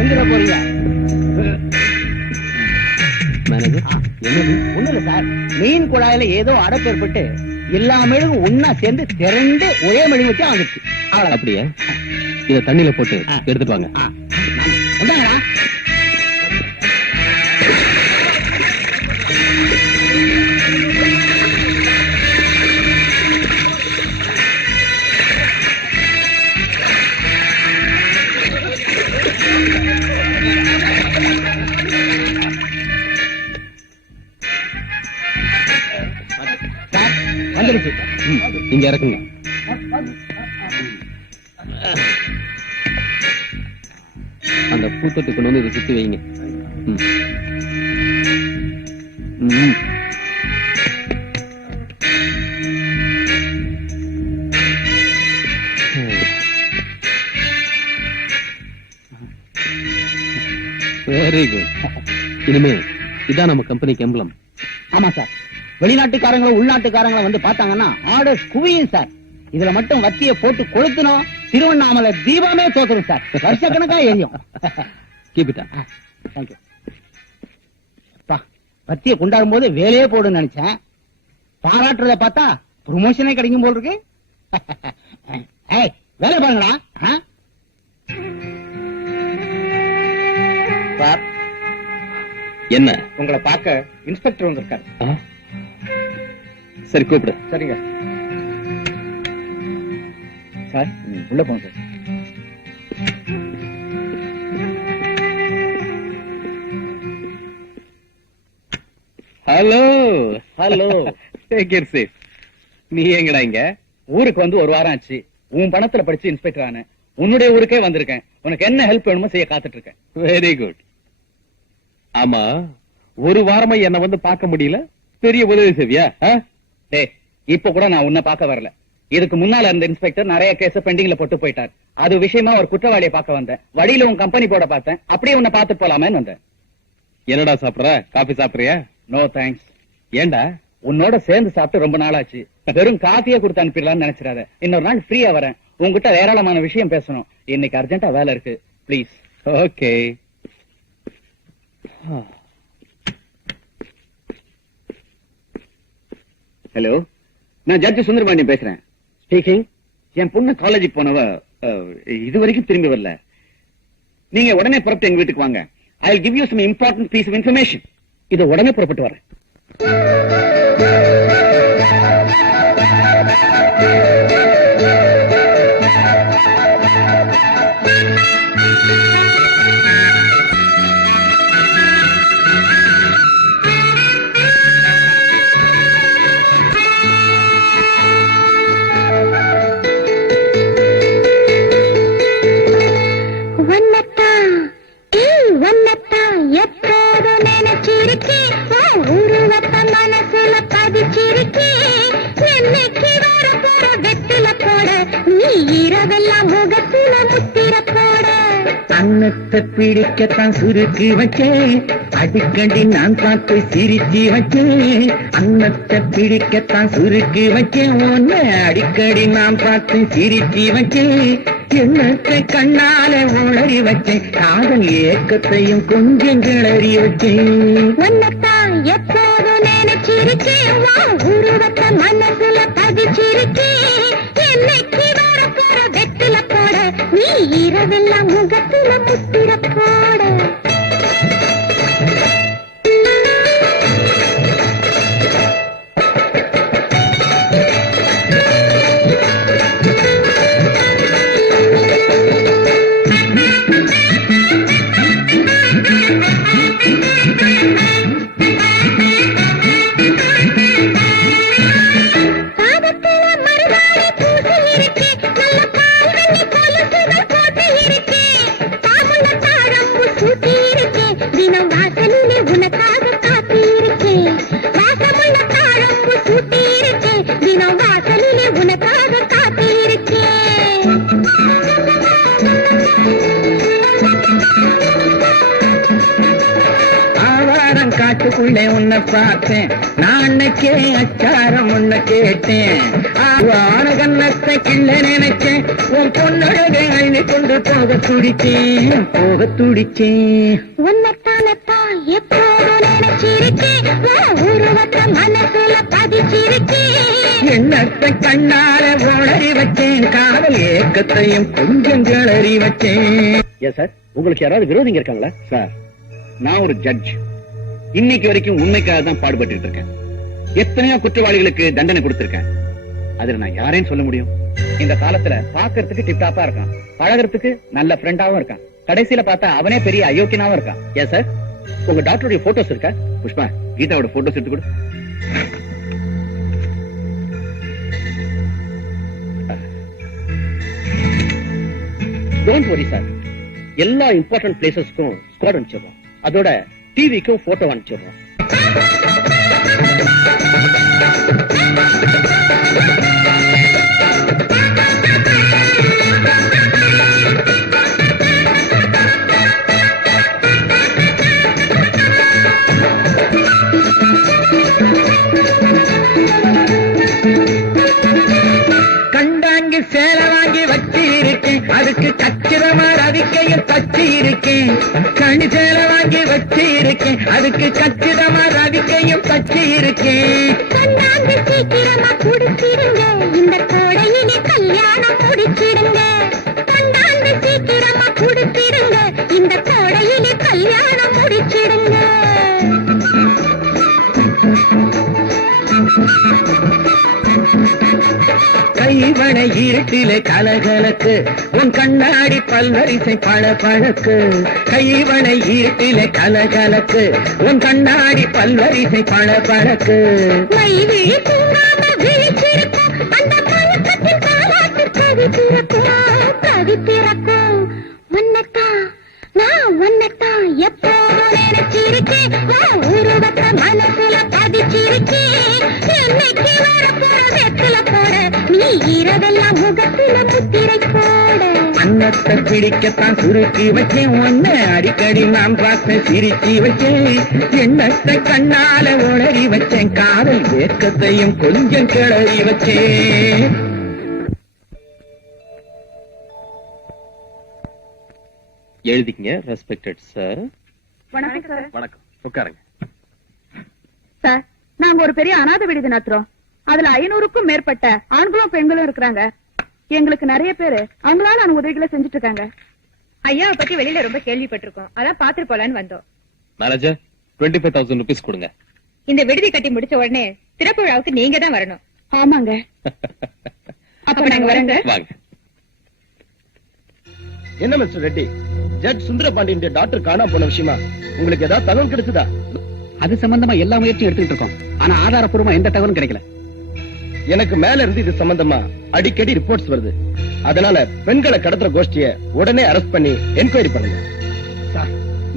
எங்க போறீங்க? மேனேஜர், என்னது? ஒண்ணு இல்ல சார், மீன் குழாயில ஏதோ அடைப்பு ஏற்பட்டு எல்லா மெழுகும் ஒன்னா சேர்ந்து திரண்டு ஒரே மெழுகு வச்சு வந்துச்சு. அப்படியே இத தண்ணியில போட்டு எடுத்துட்டு வாங்க. வந்தாங்களா? வந்துருச்சு. இங்க இறக்குங்க. அந்த பூத்தொட்டி கொண்டு வந்து இதை சுத்தி வைங்க. Very good. இனிமே இதான் நம்ம கம்பெனிக்கு எம்பளம். ஆமா சார், வெளிநாட்டுக்காரங்களும் உள்நாட்டுக்காரங்களும் வந்து பார்த்தாங்கன்னா ஆர்டர்ஸ் குவியும் சார். இதுல மட்டும் வத்திய போட்டு கொளுத்தணும், திருவண்ணாமலை தீபமே தோத்துரும் சார். வருஷக்கணக்கா எரியும். Keep it up. தேங்க்யூ. வத்திய கொண்டாடும் போது வேலையே போடுன்னு நினைச்சேன். பாராட்டுறத பார்த்தா ப்ரொமோஷனே கிடைக்கும் போல் இருக்கு. ஏய், வேலை பாருங்கடா. சார், என்ன? உங்களை பார்க்க இன்ஸ்பெக்டர் வந்திருக்காரு. சரி கூப்பிடு. சரிங்க சார். உள்ள போங்க sir. Hello hello. Take it safe. நீ எங்கடா இங்க? ஊருக்கு வந்து ஒரு வாரம் ஆச்சு. உன் பணத்துல படிச்சு இன்ஸ்பெக்டர் ஆன. உன்னுடைய ஊருக்கே வந்திருக்கேன். உனக்கு என்ன ஹெல்ப் வேணுமோ செய்ய காத்துட்டு இருக்கேன். Very good. ஆமா, ஒரு வாரமா என்ன வந்து பார்க்க முடியல, பெரிய உதவி செய்வியா? டேய், இப்ப கூட நான் உன்னை பார்க்க வரல. இதுக்கு முன்னால இருந்த இன்ஸ்பெக்டர் நிறைய கேஸ் பெண்டிங்ல போட்டு போயிட்டார். அது விஷயமா ஒரு குற்றவாளியை பார்க்க வந்தேன். வழியில உன் கம்பெனி போட பார்த்தேன். அப்படியே உன்னை பார்த்து போலாமேன்னு வந்தேன். என்னடா சாப்பிடுற? காபி சாப்பிடுறியா? No thanks. ஏண்டா? உன்னோட சேர்ந்து சாப்பிட்டு ரொம்ப நாள் ஆச்சு. வெறும் காஃபியே கொடுத்து அனுப்பிடலாம்னு நினைச்சிடாத. இன்னொரு நாள் ஃப்ரீயா வரேன். உங்ககிட்ட ஏராளமான விஷயம் பேசணும். இன்னைக்கு அர்ஜென்ட்டா வேலை இருக்கு. பிளீஸ். ஓகே. ஹலோ, நான் ஜட்ஜ் சுந்தரபாண்டியன் பேசுறேன். ஸ்பீக்கிங். என் பொண்ணு காலேஜுக்கு போனவ இது வரைக்கும் திரும்பி வரல. நீங்க உடனே புறப்பட்டு எங்க வீட்டுக்கு வாங்க. I will give you some important piece of information. இது உடனே புறப்பட்டு வரேன். எப்போது நினைச்சிருக்கே உருவத்தை மனசுல பதிச்சிருக்கே. என்னைக்கு வர போற வெத்தில போட நீ இரவெல்லாம் முகத்துல முத்திர போட. அன்னத்தை பிடிக்கத்தான் சுருக்கி வச்சேன், அடிக்கடி நான் பார்த்து சிரிச்சு வச்சேன். அன்னத்தை பிடிக்கத்தான் சுருக்கி வச்சேன், ஒன்னு அடிக்கடி நான் பார்த்து சிரிச்சு வச்சேன். எண்ணத்தை கண்ணால உளறி வச்சேன், காதல் ஏக்கத்தையும் கொஞ்சம் கிளறி வச்சேன். உன்னத்தான் எப்போது நினைச்சிருக்கே உருவத்தை மனசுல பதிச்சிருக்கே. என்னைக்கு வர போற வெத்தில போட நீ இரவெல்லாம் முகத்துல முத்திர போட. கண்ணே உன்னை பார்த்தேன் நான் அன்னைக்கே அச்சாரம் உன்னை கேட்டேன் ஆன கண்ணத்தை கிள்ள நினைச்சேன் உன் பொண்ணழகை அள்ளி கொண்டு போக துடிச்சேன் உன்னைத்தானத்தான் எப்போதும் நினைச்சிருக்கேன் உருவத்தை மனசுல பதிச்சிருக்கேன் எண்ணத்தை கண்ணால உளறி வச்சேன் காதல் ஏக்கத்தையும் கொஞ்சம் கிளறி வச்சேன். ஏன் சார் உங்களுக்கு யாராவது விரோதிங்க இருக்காங்களா? சார் நான் ஒரு ஜட்ஜ். இன்னைக்கு வரைக்கும் உண்மைக்காக தான் பாடுபட்டு இருக்கேன். எத்தனையோ குற்றவாளிகளுக்கு தண்டனை கொடுத்திருக்கேன். அதுல நான் யாரையும் சொல்ல முடியும்? இந்த காலத்துல பாக்குறதுக்கு டிப்டாப்பா இருக்கான், பழகிறதுக்கு நல்ல ஃப்ரெண்டாவும் இருக்கான், கடைசியில பார்த்தா அவனே பெரிய அயோக்கியனாவும் இருக்கான். ஏன் சார் உங்க டாக்டருடைய போட்டோஸ் இருக்கா? புஷ்பா, கீதாவோட போட்டோஸ் எடுத்து கொடு. டோன்ட் வரி சார், எல்லா இம்பார்ட்டன்ட் பிளேசஸ்க்கும் ஸ்குவாட் அனுப்பிச்சிடுறோம். அதோட டிவிக்கும் போட்டோ அனுப்பிச்சிடுறோம். கண்டாங்கி சேலை வாங்கி வச்சு இருக்கேன், அதுக்கு கச்சிதமா ரவிக்கையும் தச்சு இருக்கேன். கணி சேலை வாங்கி வச்சு இருக்கேன், அதுக்கு கச்சிதமா ரவிக்கையும் தச்சு இருக்கேன். கண்ணாந்து சீக்கிரமா குடிச்சிடுங்க, இந்த கோடையிலே கல்யாணம் முடிச்சிடுங்க. கண்ணாந்து சீக்கிரமா குடிச்சிடுங்க, இந்த கோடையிலே கல்யாணம் முடிச்சிடுங்க. கைவனை இருட்டிலே கலகலக்கு உன் கண்ணாடி பல்வரிசை பழக்கு. கைவனை இருட்டிலே கலகலக்கு உன் கண்ணாடி பல்வரிசை பழக்கு. மை விழி தூங்காம விழிச்சிருக்கும், அந்த மயக்கத்தில் தாலாட்டு கவி பிறக்கும். உன்னைத்தான் நான் உன்னைத்தான் எப்போதும் நினைச்சிருக்கேன், உருவத்தை மனசுல பதிச்சிருக்கேன். என்னைக்கு வரப்போற வெற்றில போட நீ இரவெல்லாம் முகத்தில முத்திரை போட. அன்னத்தை பிடிக்கத்தான் சுருக்கி வச்சேன், ஒன்ன அடிக்கடி நான் பார்த்து சிரிச்சு வச்சேன். எண்ணத்தை கண்ணால உளறி வச்சேன், காதல் ஏக்கத்தையும் கொஞ்சம் கிளறி வச்சேன். எழுதிக்கங்க. Respected sir. வணக்கம் சார். வணக்கம், உட்காருங்க. சார், நாங்க ஒரு பெரிய அநாத விடுதி நடத்துறோம். அதுல 500க்கும் மேற்பட்ட ஆண்களும் பெண்களும் இருக்கிறாங்க. எங்களுக்கு நிறைய பேரு அவங்களால உதவிகளை செஞ்சுட்டு இருக்காங்க. ஐயாவை பத்தி வெளியில ரொம்ப கேள்விப்பட்டிருக்கோம், அதான் பாத்துட்டு போலான்னு வந்தோம். மேனேஜர் 25,000 rupees கொடுங்க. இந்த விடுதி கட்டி முடிச்ச உடனே திறப்பு விழாவுக்கு நீங்க தான் வரணும். ஆமாங்க. அப்ப நாங்க வரங்க. வாங்க. என்ன mister Reddy, judge Sundarapandian doctor காணாம போன விஷயமா உங்களுக்கு ஏதாவது தகவல் கிடைச்சதா? அது சம்பந்தமா எல்லா முயற்சியும் எடுத்துட்டு இருக்கோம். ஆனா ஆதாரப்பூர்வமா எந்த தகவலும் கிடைக்கல. எனக்கு மேல இருந்து இது சம்பந்தமா அடிக்கடி ரிப்போர்ட்ஸ் வருது. அதனால பெண்களை கடத்துற கோஷ்டிய உடனே அரெஸ்ட் பண்ணி என்கொயரி பண்ணுங்க.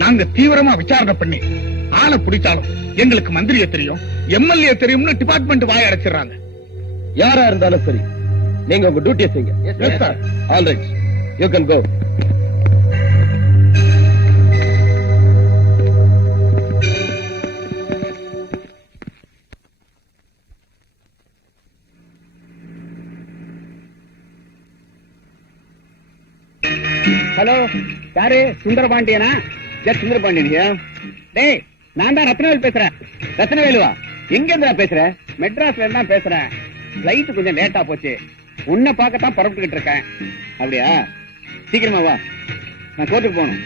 நாங்க தீவிரமா விசாரணை பண்ணி ஆளை பிடிச்சாலும் எங்களுக்கு மந்திரிய தெரியும், எம்எல்ஏ தெரியும்னு டிபார்ட்மெண்ட் வாய அடைச்சிடறாங்க. யாரா இருந்தாலும் சரி, நீங்க உங்க டியூட்டியை செய்யுங்க. All right, you can go. Hello, யாரு? சுந்தரபாண்டியனா? ஜட்ஜ் சுந்தரபாண்டியனியா? டேய், நான் தான் ரத்னவேல் பேசுறேன். ரத்னவேலுவா? எங்க இருந்தா பேசுற? மெட்ராஸ்ல இருந்தா பேசுறேன். ஃளைட் கொஞ்சம் லேட்டா போச்சு, உன்னை பார்க்கத்தான் புறப்பட்டுக்கிட்டு இருக்கேன். அப்படியா? சீக்கிரமா வா, நான் கோர்ட்டுக்கு போகணும்.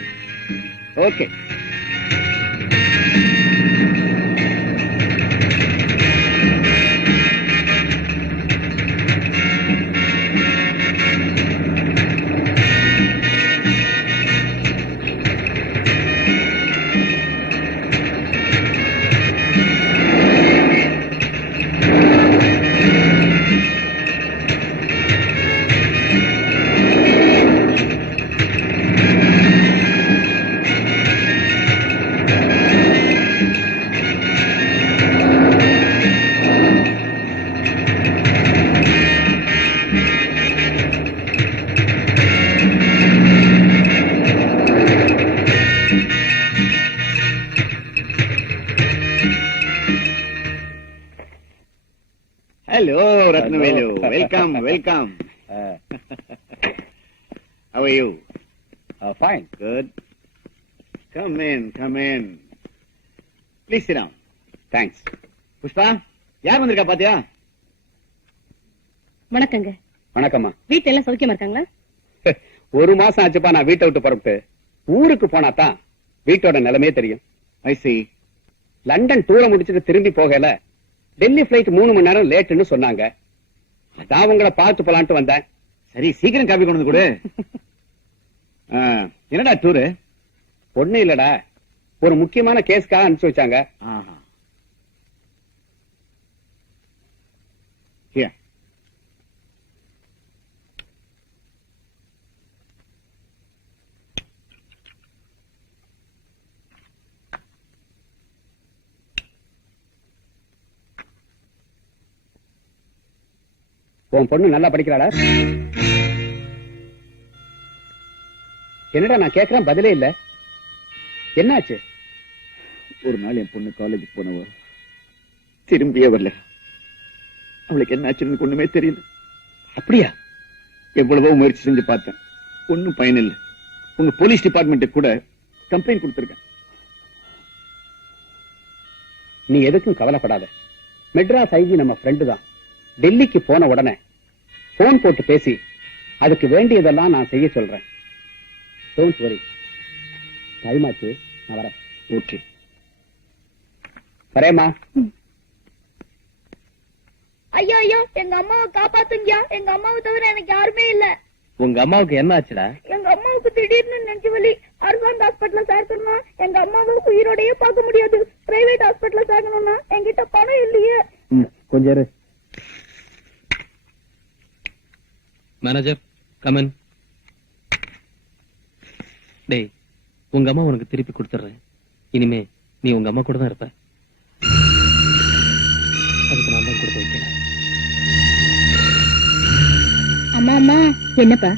Okay. Hello Rathnavelu, welcome welcome. How are you? Fine. Good. Come in. Please sit down. Thanks. Pushpa, யார் வந்திருக்கா பாத்தியா? வணக்கங்க. வணக்கம்மா. வீட்டுல எல்லாம் சௌக்கியமா இருக்காங்களா? ஒரு மாசம் ஆச்சுப்பா நான் வீட்டை விட்டு புறப்பட்டு. ஊருக்கு போனாதான் வீட்டோட நிலைமையே தெரியும். I see. லண்டன் டூரை முடிச்சிட்டு திரும்பி போகல. டெல்லி பிளைட் 3 மணி நேரம் லேட்டுன்னு சொன்னாங்க. அதான் உங்களை பார்த்து போலான்ட்டு வந்தேன். சரி, சீக்கிரம் காபி கொண்டு வந்து கொடு. என்னடா டூரு? ஒண்ணு இல்லடா, ஒரு முக்கியமான கேஸ்க்காக அனுப்பிச்சு வச்சாங்க. Here. உன் பொண்ணு நல்லா படிக்கிறாளா? என்னடா நான் கேக்குறேன் பதிலே இல்ல. என்னாச்சு? ஒரு நாள் என் பொண்ணு காலேஜுக்கு போனவ திரும்பியே வரல. அவளுக்கு என்ன ஆச்சுன்னு ஒண்ணுமே தெரியல. அப்படியா? எவ்வளவோ முயற்சி செஞ்சு பார்த்தேன், ஒன்னும் பயன் இல்லை. உங்க போலீஸ் டிபார்ட்மெண்ட்டுக்கு கூட கம்ப்ளைண்ட் கொடுத்திருக்கேன். நீ எதுக்கும் கவலைப்படாத. மெட்ராஸ் ஐஜி நம்ம ஃப்ரெண்டு தான். டெல்லிக்கு போன உடனே போன் போட்டு பேசி அதுக்கு வேண்டியதெல்லாம் நான் செய்ய சொல்றேன். Don't worry. டைம் ஆச்சு, நான் வரேன். ஓகே, வரேம்மா. ஐயோ ஐயோ, எங்க அம்மாவை காப்பாத்துங்கயா. எங்க அம்மாவை தவிர எனக்கு யாருமே இல்ல. உங்க அம்மாவுக்கு என்ன ஆச்சுடா? எங்க அம்மாவுக்கு திடீர்னு நெஞ்சு வலி. அரசாங்க ஹாஸ்பிட்டல்ல சேர்க்கணும்னா எங்க அம்மாவை உயிரோடயே பார்க்க முடியாது. பிரைவேட் ஹாஸ்பிட்டல்ல சேர்க்கணும்னா என்கிட்ட பணம் இல்லையே. கொஞ்சம் இரு. Manager come on. டேய், உங்க அம்மா உனக்கு திருப்பி கொடுத்துறேன். இனிமே நீ உங்க அம்மா கூட தான் இருப்ப. அதுக்கு நான் தான் கொடுத்து வைக்கிறேன். அம்மா அம்மா, என்னப்பா?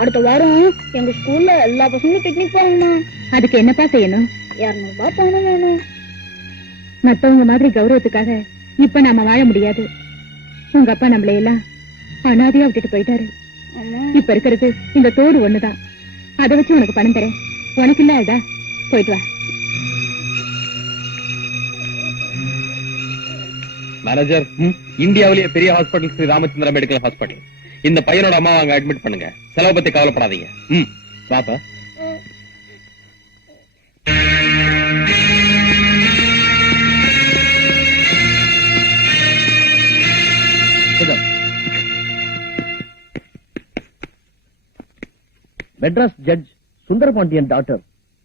அடுத்த வாரம் எங்க ஸ்கூல்ல எல்லா பசங்களும் பிக்னிக் போகணுமா? அதுக்கு என்னப்பா செய்யணும்? 200 ரூபாய் பணம் வேணும். மத்தவங்க மாதிரி கௌரவத்துக்காக இப்ப நாம வாழ முடியாது. உங்க அப்பா நம்மளை எல்லாம் அனாதையா விட்டுட்டு போயிட்டாரு. இப்ப இருக்கிறது இந்த தோடு ஒண்ணுதான். அதை வச்சு உனக்கு பணம் தரேன். உனக்கு இல்ல அதா, போயிட்டு வா. மேனேஜர், இந்தியாவிலேயே பெரிய hospital Sri Ramachandra medical hospital. இந்த பையனோட அம்மா அங்க அட்மிட் பண்ணுங்க. செலவு பத்தி கவலைப்படாதீங்க. பாப்பா. மெட்ராஸ் ஜட்ஜ் சுந்தரபாண்டியன் டாக்டர்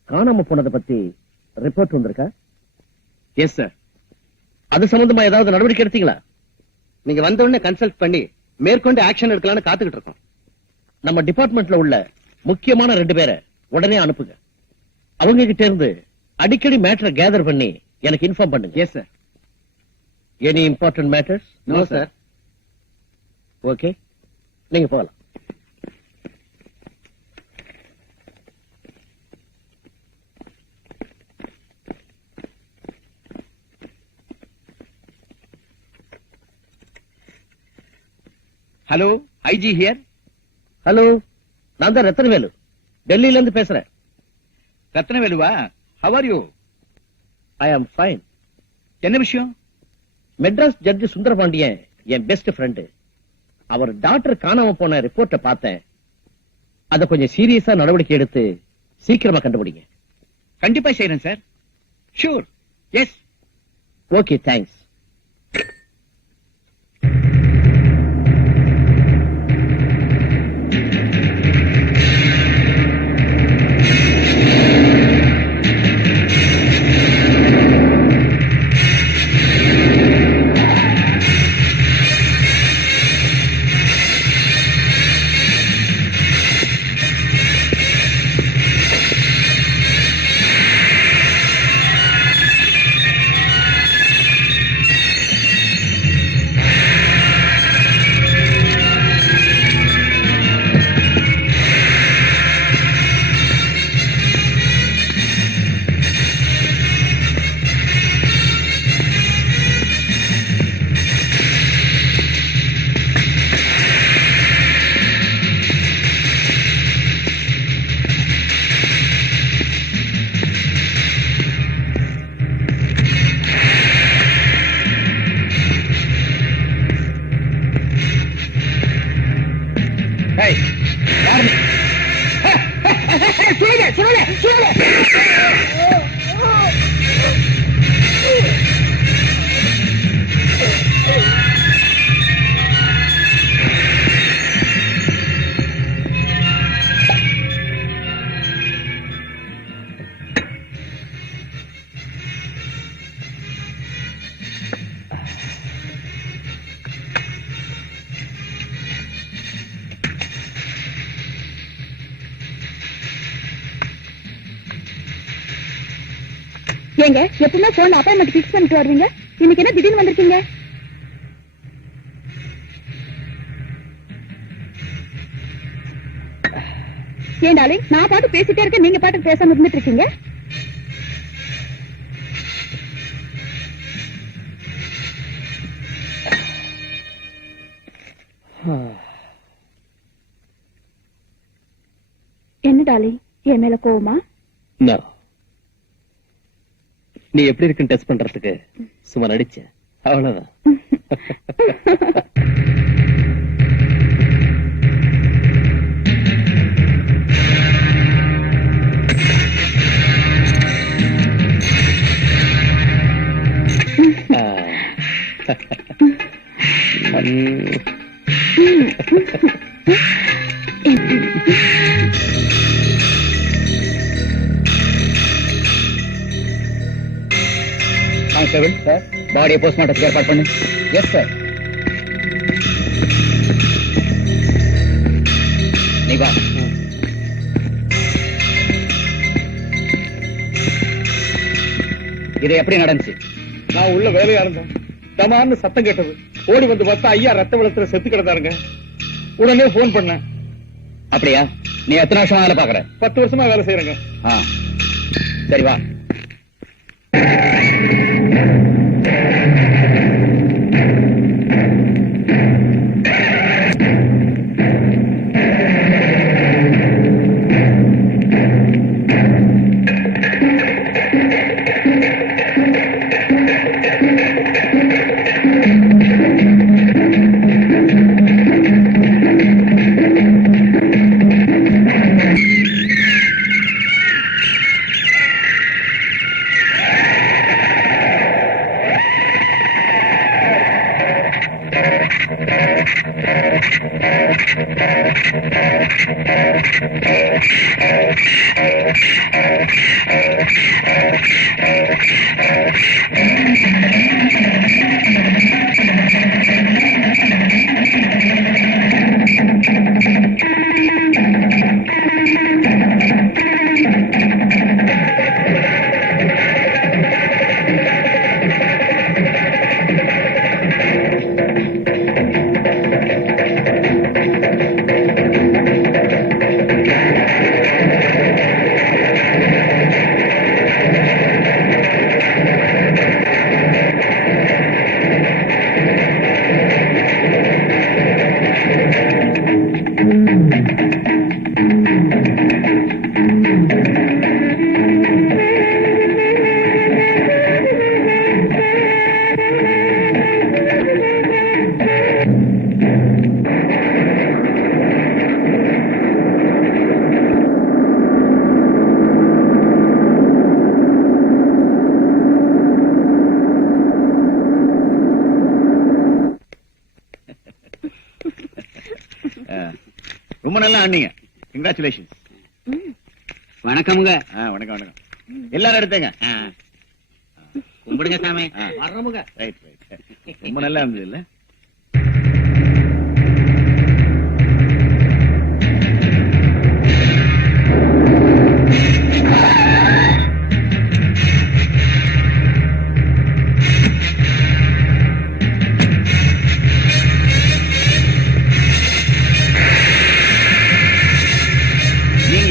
காணாம போனதை பத்தி ரிப்போர்ட் வந்திருக்கா? Yes sir. அது சம்பந்தமா ஏதாவது நடவடிக்கை எடுத்தீங்களா? நீங்க வந்த உடனே கன்சல்ட் பண்ணி மேற்கொண்டு ஆக்ஷன் எடுக்கலாம்னு காத்துக்கிட்டு இருக்கோம். நம்ம டிபார்ட்மெண்ட்ல உள்ள முக்கியமான 2 பேரை உடனே அனுப்புங்க. அவங்க கிட்ட இருந்து அடிக்கடி மேட்டரை கேதர் பண்ணி எனக்கு இன்ஃபார்ம் பண்ணுங்க. Yes sir. Any important matters? No sir. Okay, நீங்க போகலாம். Hello, IG here. ஹலோ, நான் தான் ரத்னவேலு, டெல்லியில இருந்து பேசுறேன். ரத்னவேலுவா? How are you? I am fine. என்ன விஷயம்? மெட்ராஸ் ஜட்ஜ் சுந்தரபாண்டியன் என் பெஸ்ட் ஃப்ரெண்டு. அவர் டாக்டர் காணாம போன ரிப்போர்ட்டை பார்த்தேன். அத கொஞ்சம் சீரியஸா நடவடிக்கை எடுத்து சீக்கிரமா கண்டுபிடிங்க. கண்டிப்பா செய்யறேன் sir. Sure. Yes. Okay, thanks. ஏங்க எப்பவுமே போன் அப்பாயின்மெண்ட் பிக்ஸ் பண்ணிட்டு வருவீங்க, இன்னைக்கு என்ன திடீர்னு வந்திருக்கீங்க? ஏன் டார்லிங், நான் பாட்டு பேசிட்டே இருக்கேன், நீங்க பாட்டுக்கு பேசாம இருந்துட்டு இருக்கீங்க. என்ன டார்லிங், என் மேல கோவமா? No. நீ எப்படி இருக்குன்னு டெஸ்ட் பண்றதுக்கு சும்மா நடிச்ச, அவ்வளவுதான். சார், பாடியை போஸ்ட்மார்ட்டத்துக்கு ஏற்பாடு பண்ணு. Yes sir. நீ வா. இது எப்படி நடந்துச்சு? நான் உள்ள வேலையா இருந்தேன், தமான்னு சத்தம் கேட்டது. ஓடி வந்து பார்த்தா ஐயா ரத்த வெள்ளத்துல செத்து கிடந்தாருங்க. உடனே போன் பண்ணேன். அப்படியா? நீ எத்தனை வருஷமா வேலை பாக்குற? 10 வருஷமா வேலை செய்யறேங்க. சரி வா. ரொம்ப நல்லா ஆனீங்க. கங்க்ராச்சுலேஷன். வணக்கமுங்க. வணக்கம் வணக்கம். எல்லாரும் எடுத்துங்க. கும்பிடுங்க சாமி. வர்றமுங்க. Right right. ரொம்ப நல்லா இருந்தது இல்ல?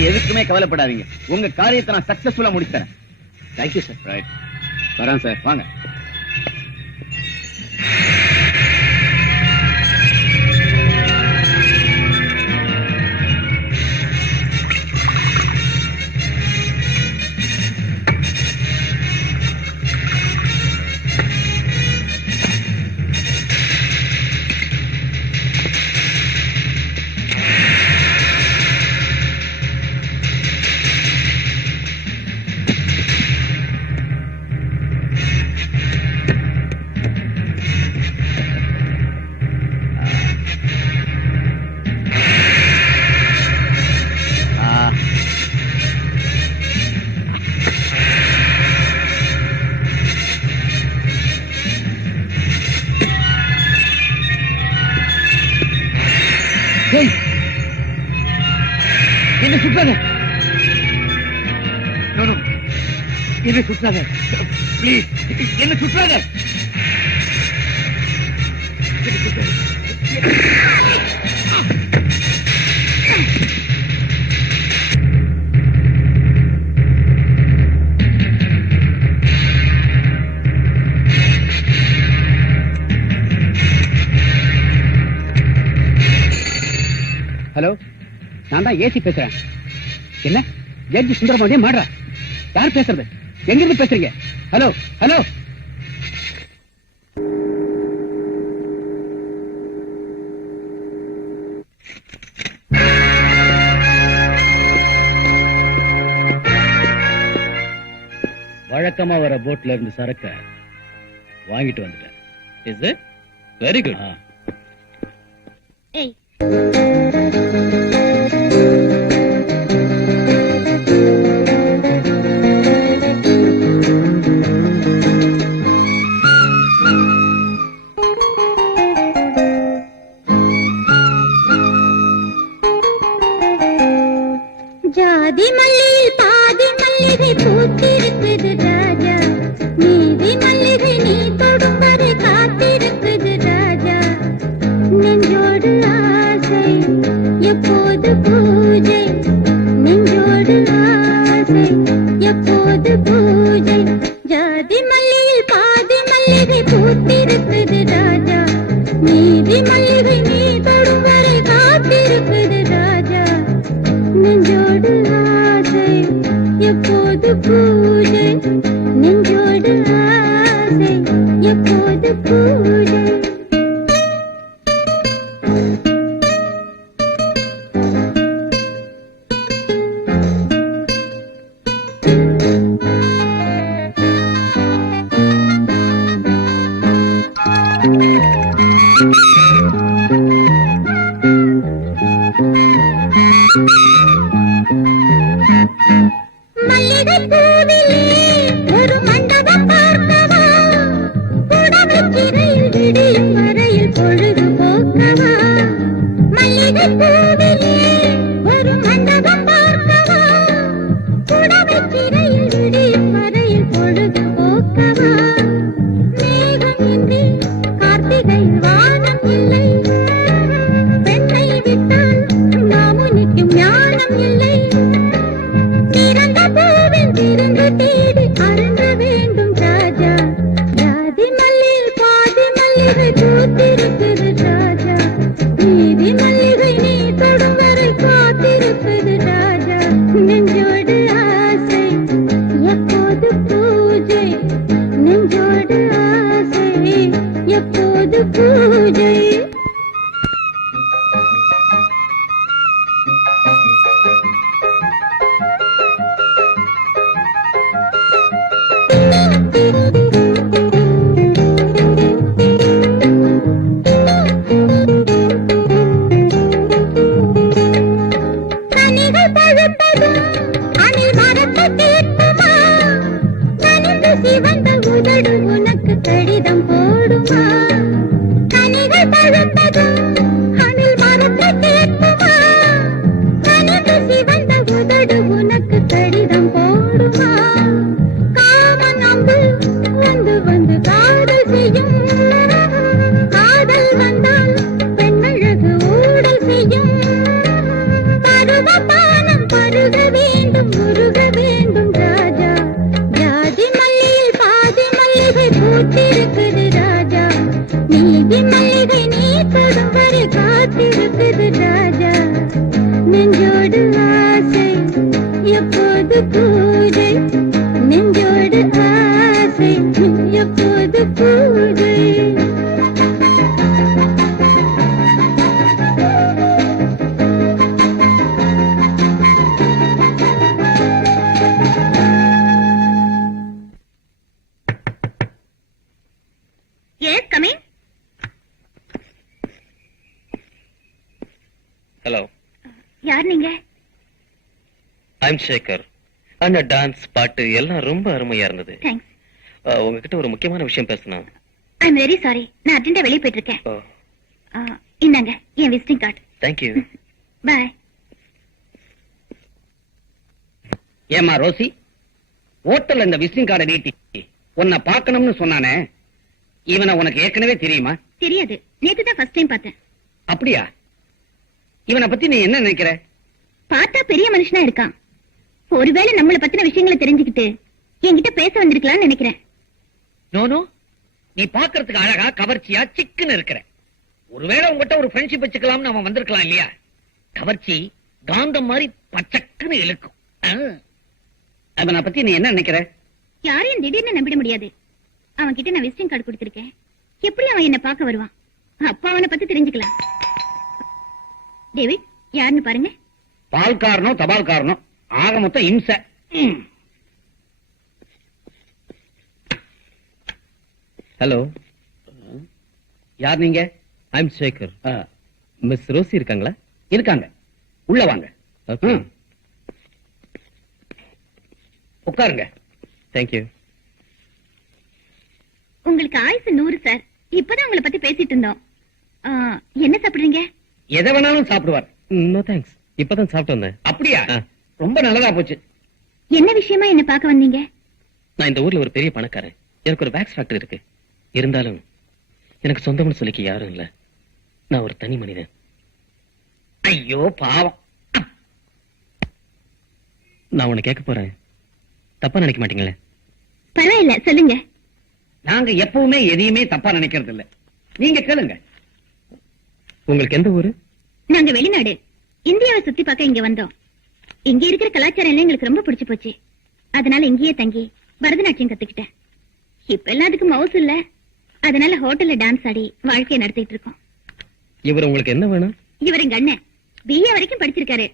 எதுக்குமே கவலைப்படாதீங்க, உங்க காரியத்தை நான் சக்சஸ்ஃபுல்லா முடிச்சேன். Thank you sir. ரைட், வரேன் சார். வாங்க. என்ன சுட்டாங்க? என்ன சுற்றாத ப்ளீஸ், என்ன சுற்றாத. ஹலோ, நான் தான் ஏசி பேசுறேன். என்ன ஜட்ஜி சுந்தரபாண்டிய மாடுறா? யார் பேசுறது? எங்க இருந்து பேசுறீங்க? Hello hello. வழக்கமா வர போட்ல இருந்து சரக்க வாங்கிட்டு வந்துட்டேன். Is it very good. ஏய், ஜாதி மல்லியில் பாதி மல்லிகை பூத்திருக்குது ராஜா, நீதி மல்லிகை நீ தொடும் வரை காத்திருக்குது ராஜா. நெஞ்சோடு ஆசை எப்போது பூஜை, நெஞ்சோடு ஆசை எப்போது பூஜை. ஜாதி மல்லியில் பாதி மல்லிகை பூத்திருக்குது ராஜா, நீதி மல்லிகை நீ தொடும் வரை காத்திருக்குது ராஜா. நெஞ்சோடு ஆசை எப்போது பூஜை, நெஞ்சோடு ஆசை எப்போது பூஜை. மல்லிகை பூவிலே ஒரு மண்டபம் பார்க்கவா, புடவைச்சிறையில் விடியும் வரையில் பொழுது போக்கவா. மல்லிகை பூவிலே ஒரு மண்டபம் பார்க்கவா, புடவைச்சிறையில் விடியும் வரையில் பொழுது போக்கவா. மேகமின்றி கார்த்திகையில் வானம் இல்லை, பெண்ணை விட்டால் மாமுனிக்கும் ஞானம் இல்லை. திறந்த பூவில் திறந்து தேடி அருந்த வேண்டும் ராஜா, ஜாதி மல்லியில் பாதி மல்லிகை பூத்திருக்குது ராஜா, நீதி மல்லிகை நீ தொடும் வரை காத்திருக்குது ராஜா. நெஞ்சோடு ஆசை எப்போது பூஜை, நெஞ்சோடு ஆசை எப்போது பூஜை. கனிகள் பழுத்ததும் அணில் மரத்தை கேட்குமா, கனிந்து சிவந்த உதடு உனக்கு கடிதம் போடுமா. கனிகள் பழுத்ததும் அணில் மரத்தை கேட்குமா, கனிந்து சிவந்த உதடு உனக்கு கடிதம் போடுமா. காமன் அம்பு வந்து வந்து காதல் செய்யும், காதல் வந்தால் பெண்ணழகு ஊடல் செய்யும். பருவபானம் பருக வேண்டும் உருக வேண்டும் ராஜா, ஜாதி மல்லியில் பாதி மல்லிகை பூத்திருக்குது ராஜா, நீதி மல்லிகை நீ தொடும் வரை காத்திருக்குது ராஜா. நெஞ்சோடு ஆசை எப்போது பூஜை, நெஞ்சோடு ஆசை எப்போது பூஜை. Yes, come in. ஹலோ, யார் நீங்க? ஐம் சேகர். அந்த டான்ஸ் பாட்டு எல்லாம் ரொம்ப அருமையா இருந்தது. தேங்க்ஸ். உங்ககிட்ட ஒரு முக்கியமான விஷயம் பேசணும். ஐ எம் வெரி சாரி, நான் அர்ஜென்ட்டா வெளியே போயிட்டு இருக்கேன். இந்தாங்க என் விசிட்டிங் கார்டு. தேங்க்யூ. பாய். ஏமா ரோசி, ஹோட்டல்ல இந்த விசிட்டிங் கார்டை நீட்டி உன்னை பார்க்கணும்னு சொன்னானே, இவனை உனக்கு ஏற்கனவே தெரியுமா? தெரியாது, நேத்து தான் ஃபர்ஸ்ட் டைம் பார்த்தேன். அப்படியா? இவனை பத்தி நீ என்ன நினைக்கிற? பார்த்தா பெரிய மனுஷனா இருக்கான். ஒருவேளை நம்மள பத்தின விஷயங்களை தெரிஞ்சுக்கிட்டு என்கிட்ட பேச வந்திருக்கலாம்னு நினைக்கிறேன். நோ, நீ பாக்குறதுக்கு அழகா கவர்ச்சியா சிக்குன்னு இருக்கிற. ஒருவேளை உங்ககிட்ட ஒரு ஃப்ரெண்ட்ஷிப் வச்சுக்கலாம்னு அவன் வந்திருக்கலாம் இல்லையா? கவர்ச்சி காந்தம் மாதிரி பச்சக்குன்னு இழுக்கும். அவனை பத்தி நீ என்ன நினைக்கிற? யாரையும் திடீர்னு நம்பிட முடியாது. அவன் கிட்ட நான் விசிட்டிங் கார்டு கொடுத்திருக்கேன். எப்படி அவன் என்ன பார்க்க வருவான்? அப்பா அவனை பத்தி தெரிஞ்சுக்கலாம். டேவிட் யாருன்னு பாருங்க. பால்காரனோ தபால்காரனோ, ஆக மொத்தம் இம்சை. ஹலோ, யார் நீங்க? ஐம் சேகர். மிஸ் ரோசி இருக்காங்களா? இருக்காங்க, உள்ள வாங்க. ஓகே, உட்காருங்க. தேங்க்யூ. உங்களுக்கு ஆயுசு 100 சார். இப்பதான் உங்களை பத்தி பேசிட்டு இருந்தோம். என்ன சாப்பிடுறீங்க? எதை வேணாலும் சாப்பிடுவார். நோ தேங்க்ஸ், இப்பதான் சாப்பிட்டு வந்தேன். அப்படியா? ஆ. ரொம்ப நல்லதா போச்சு. என்ன விஷயமா என்ன பார்க்க வந்தீங்க? நான் இந்த ஊர்ல ஒரு பெரிய பணக்காரன். எனக்கு ஒரு வேக்ஸ் ஃபேக்டரி இருக்கு. இருந்தாலும் எனக்கு சொந்தம்னு சொல்லிக்க யாரும் இல்ல. நான் ஒரு தனி மனிதன். ஐயோ பாவம். நான் உன்னை கேட்க போறேன், தப்பா நினைக்க மாட்டீங்களே? பரவாயில்ல, சொல்லுங்க. நாங்க எப்பவுமே எதையுமே தப்பா நினைக்கிறது இல்ல. நீங்க கேளுங்க. உங்களுக்கு எந்த ஊரு? நாங்க வெளிநாடு, இந்தியாவை சுத்தி பார்க்க இங்க வந்தோம். இங்க இருக்கிற கலாச்சாரம் எல்லாம் எங்களுக்கு ரொம்ப பிடிச்சு போச்சு. அதனால இங்கேயே தங்கி பரதநாட்டியம் கத்துக்கிட்டேன். இப்ப எல்லாம் அதுக்கு மவுஸ் இல்ல. அதனால ஹோட்டல்ல டான்ஸ் ஆடி வாழ்க்கையை நடத்திட்டு இருக்கோம். இவர் உங்களுக்கு என்ன வேணும்? இவர் எங்க அண்ணன். BA வரைக்கும் படிச்சிருக்காரு.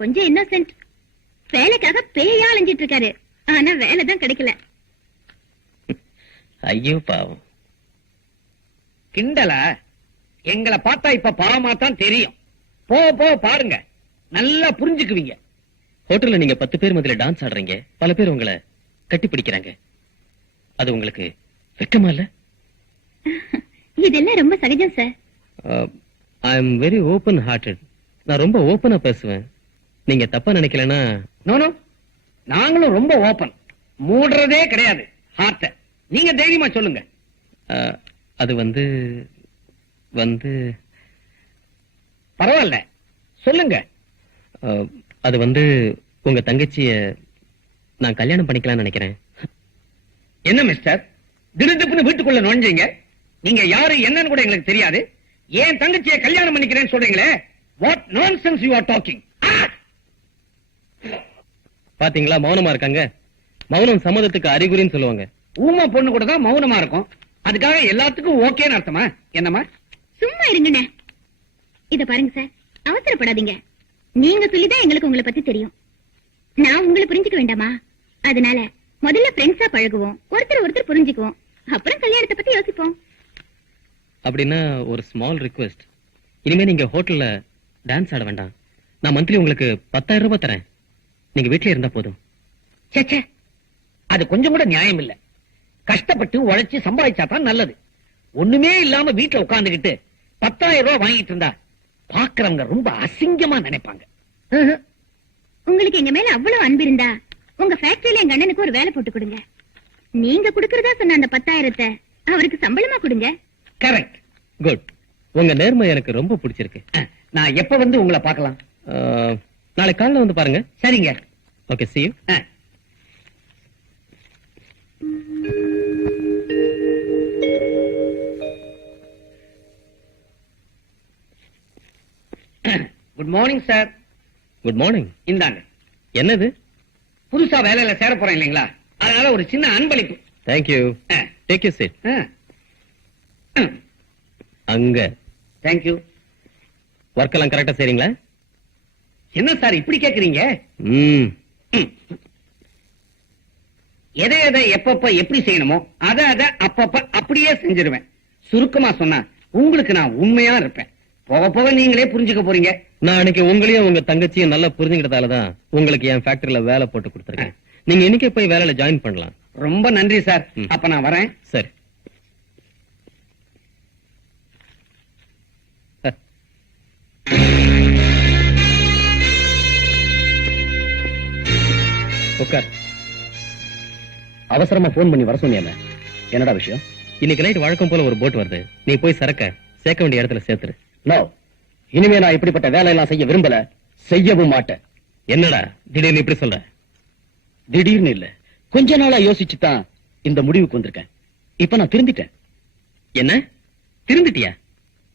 கொஞ்சம் இன்னோசென்ட். வேலைக்காக பேயா அலைஞ்சிட்டு இருக்காரு. ஆனா வேலை தான் கிடைக்கல. ஐயோ பாவம். கிண்டலா? எங்களை பார்த்தா இப்ப பாவமா தான் தெரியும். போ பாருங்க, நல்லா புரிஞ்சுக்குவீங்க. ஹோட்டல்ல நீங்க 10 பேர் மத்தியில டான்ஸ் ஆடுறீங்க. பல பேர் உங்களை கட்டி பிடிக்கிறாங்க. அது உங்களுக்கு வெக்கமா இல்ல? இதெல்லாம் ரொம்ப சகஜம் sir. I am very open hearted. நான் ரொம்ப ஓபனா பேசுவேன். நீங்க தப்பா நினைக்கலன்னா. நோ, நாங்களும் ரொம்ப ஓபன். மூடுறதே கிடையாது ஹார்ட்ட. நீங்க தைரியமா சொல்லுங்க. அது வந்து பரவாயில்ல, சொல்லுங்க. அது வந்து உங்க தங்கச்சிய நான் கல்யாணம் பண்ணிக்கலாம்னு நினைக்கிறேன். என்ன மிஸ்டர், திடுதிப்புன்னு வீட்டுக்குள்ள நுழைஞ்சீங்க? நீங்க யாரு என்னன்னு கூட எங்களுக்கு தெரியாது. ஏன் தங்கச்சியை கல்யாணம் பண்ணிக்கிறேன்னு சொல்றீங்களே? What nonsense you are talking? பாத்தீங்களா, மௌனமா இருக்காங்க. மௌனம் சம்மதத்துக்கு அறிகுறின்னு சொல்லுவாங்க. ஊமை பொண்ணு கூட தான் மௌனமா இருக்கும். அதுக்காக எல்லாத்துக்கும் ஓகேன்னு அர்த்தமா? என்னமா? சும்மா இருங்கண்ணே. இத பாருங்க சார், அவசரப்படாதீங்க. நீங்க சொல்லிதான் எங்களுக்கு உங்களை பத்தி தெரியும். நான் உங்களை புரிஞ்சுக்க வேண்டாமா? அதனால முதல்ல ஃப்ரெண்ட்ஸா பழகுவோம், ஒருத்தர் புரிஞ்சுக்குவோம், அப்புறம் கல்யாணத்தை பத்தி யோசிப்போம். அப்படின்னா ஒரு ஸ்மால் ரிக்வெஸ்ட். இனிமே நீங்க ஹோட்டல்ல டான்ஸ் ஆட வேண்டாம். நான் மந்த்லி உங்களுக்கு 10,000 ரூபாய் தரேன். நீங்க வீட்லயே இருந்தா போதும். சேச்சே, அது கொஞ்சம் கூட நியாயம் இல்ல. கஷ்டப்பட்டு உழைச்சு சம்பாதிச்சா தான் நல்லது. ஒண்ணுமே இல்லாம வீட்டுல உட்கார்ந்துகிட்டு 10,000 ரூபாய் வாங்கிட்டு இருந்தா பாக்குறவங்க ரொம்ப அசிங்கமா நினைப்பாங்க. உங்களுக்கு எங்க மேல அவ்வளவு அன்பு இருந்தா உங்க ஃபேக்டரியில எங்க அண்ணனுக்கு ஒரு வேலை போட்டு கொடுங்க. நீங்க கொடுக்கறதா சொன்ன அந்த 10,000 அவருக்கு சம்பளமா கொடுங்க. கரெக்ட். குட். உங்க நேர்மை எனக்கு ரொம்ப பிடிச்சிருக்கு. நான் எப்ப வந்து உங்களை பார்க்கலாம்? நாளை காலைல வந்து பாருங்க. சரிங்க. Okay, see you. Good morning sir. Good morning. இந்தாங்க. என்னது? புதுசா வேலையில சேர போறேன் இல்லைங்களா, அதனால ஒரு சின்ன அன்பளிப்பு. தேங்க்யூ. Take you seat. அங்க தேங்க்யூ. ஒர்க் எல்லாம் கரெக்டா செய்றீங்களா? என்ன சார் இப்படி கேக்குறீங்க? எதை எதை எப்பப்ப எப்படி செய்யணுமோ அதை அப்பப்ப அப்படியே செஞ்சிருவேன். சுருக்கமா சொன்னா உங்களுக்கு நான் உண்மையா இருப்பேன். போக போக நீங்களே புரிஞ்சுக்க போறீங்க. நான் அன்னைக்கு உங்களையும் உங்க தங்கச்சியும் நல்லா புரிஞ்சுக்கிட்டதாலதான் உங்களுக்கு என் ஃபேக்டரியில வேலை போட்டு கொடுத்துருக்கேன். நீங்க இன்னைக்கே போய் வேலையில ஜாயின் பண்ணலாம். ரொம்ப நன்றி சார். அப்ப நான் வரேன். சரி. உட்கார். அவசரமா போன் பண்ணி வர சொன்னியல, என்னடா விஷயம்? இன்னைக்கு நைட் வழக்கம் போல ஒரு போட் வருது. நீ போய் சரக்க சேர்க்க வேண்டிய இடத்துல சேர்த்துரு. நோ, இனிமே நான் இப்படிப்பட்ட வேலையெல்லாம் செய்ய விரும்பல, செய்யவும் மாட்டேன். என்னடா திடீர்னு இப்படி சொல்ற? திடீர்னு இல்ல, கொஞ்ச நாளா யோசிச்சுதான் இந்த முடிவுக்கு வந்திருக்கேன். இப்ப நான் திருந்திட்டேன். என்ன திருந்துட்டியா?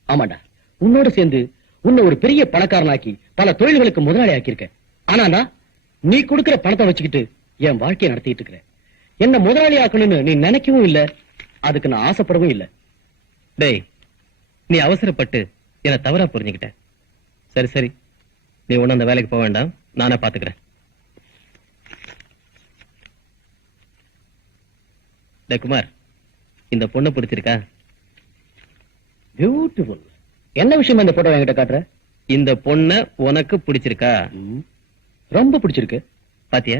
ஆமாண்டா, உன்னோட சேர்ந்து உன்னை ஒரு பெரிய பணக்காரனாக்கி பல தொழில்களுக்கு முதலாளி ஆக்கியிருக்கேன். ஆனா நான் நீ கொடுக்கிற பணத்தை வச்சுக்கிட்டு என் வாழ்க்கையை நடத்திட்டு இருக்கிறேன். என்ன முதலாளி ஆக்கணும்னு நீ நினைக்கவும் இல்ல, அதுக்கு நான் ஆசைப்படவும் இல்ல. டேய், நீ அவசரப்பட்டு என்ன தவறா புரிஞ்சுக்கிட்ட. சரி சரி, நீ ஒண்ணு அந்த வேலைக்கு போக வேண்டாம், நானே பாத்துக்கிறேன். டேய் குமார், இந்த பொண்ணை பிடிச்சிருக்கா? பியூட்டிஃபுல். என்ன விஷயம் இந்த போட்டோ என்கிட்ட காட்டுற? இந்த பொண்ணை உனக்கு பிடிச்சிருக்கா? ரொம்ப பிடிச்சிருக்கு. பாத்தியா,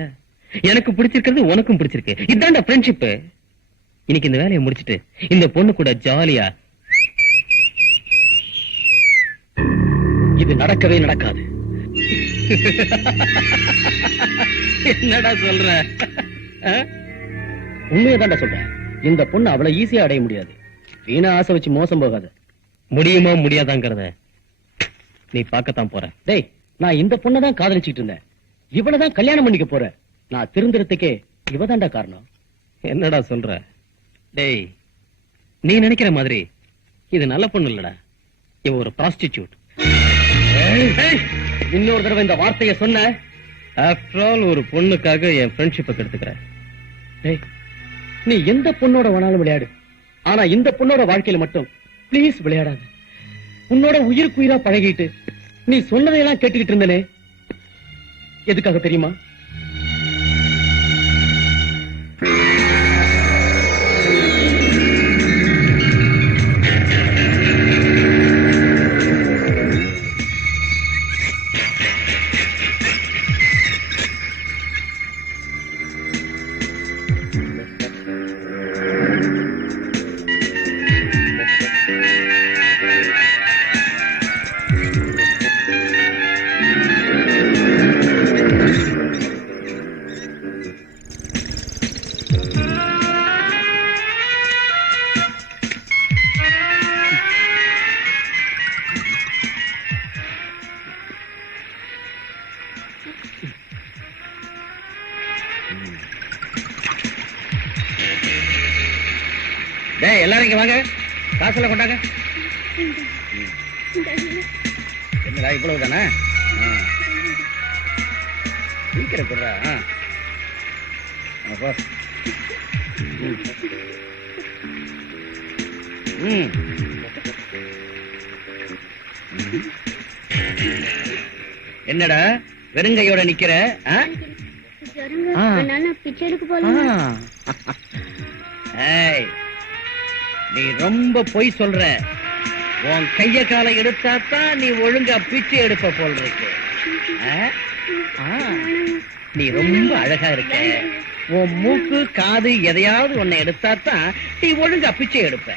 எனக்கு பிடிச்சிருக்கிறது உனக்கும் பிடிச்சிருக்கு. இதான்டா ஃப்ரெண்ட்ஷிப். இன்னைக்கு இந்த வேலையை முடிச்சிட்டு இந்த பொண்ணு கூட ஜாலியா. இது நடக்கவே நடக்காது. என்னடா சொல்ற? உண்மையதான்டா சொல்றேன். இந்த பொண்ணு அவ்வளவு ஈஸியா அடைய முடியாது. வீணா ஆசை வச்சு மோசம் போகாது. முடியுமா முடியாதாங்கிறத நீ பார்க்கத்தான் போற. டேய், நான் இந்த பொண்ணை தான் காதலிச்சிட்டு இருந்தேன். இவளதான் கல்யாணம் பண்ணிக்க போறேன். நான் திருந்துறதுக்கே இவதான்டா காரணம். என்னடா சொல்ற? டேய், நீ நினைக்கிற மாதிரி இது நல்ல பொண்ணு இல்லடா, இவ ஒரு ப்ராஸ்டிடியூட். இன்னொரு தடவை இந்த வார்த்தையை சொன்ன, ஆஃப்டர் ஆல் ஒரு பொண்ணுக்காக என் ஃப்ரெண்ட்ஷிப்பை கெடுத்துக்கிறேன். டேய், நீ எந்த பொண்ணோட வேணாலும் விளையாடு, ஆனா இந்த பொண்ணோட வாழ்க்கையில மட்டும் ப்ளீஸ் விளையாடாது. உன்னோட உயிருக்கு உயிரா பழகிட்டு நீ சொன்னதையெல்லாம் கேட்டுக்கிட்டு இருந்தனே, எதுக்காக தெரியுமா? டேய், எல்லாரும் இங்க வாங்க, காசுல கொண்டாங்க. என்னடா இவ்வளவு தானே? சீக்கிரம் கொடுறா. என்னடா வெறுங்கையோட நிக்கிற? ஏய், நீ ரொம்ப பொய் சொல்ற. உன் கைய காலை எடுத்தாத்தான் நீ ஒழுங்கா பிச்சை எடுப்ப போல் இருக்கு. நீ ரொம்ப அழகா இருக்க. உன் மூக்கு காது எதையாவது உன்னை எடுத்தாத்தான் நீ ஒழுங்கா பிச்சை எடுப்ப.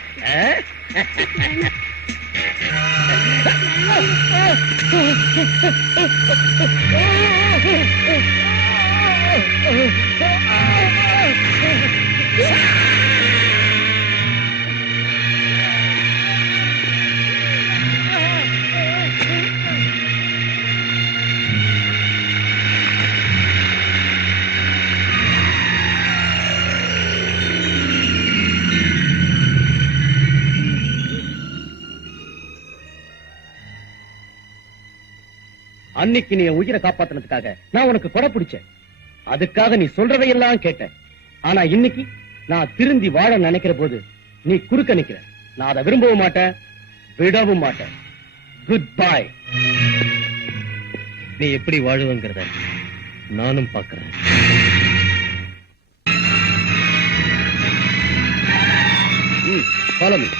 அன்னைக்கு நீ உயிரை காப்பாத்தினதுக்காக நான் உனக்கு கொடை பிடிச்சேன். அதுக்காக நீ சொல்றதையெல்லாம் கேட்டேன். ஆனா இன்னைக்கு நான் திருந்தி வாழ நினைக்கிற போது நீ குறுக்க நிக்கிற. நான் அதை விரும்பவும் மாட்டேன், விடவும் மாட்டேன். Good bye. நீ எப்படி வாழுவங்கிறத நானும் பார்க்கிறேன். Follow me.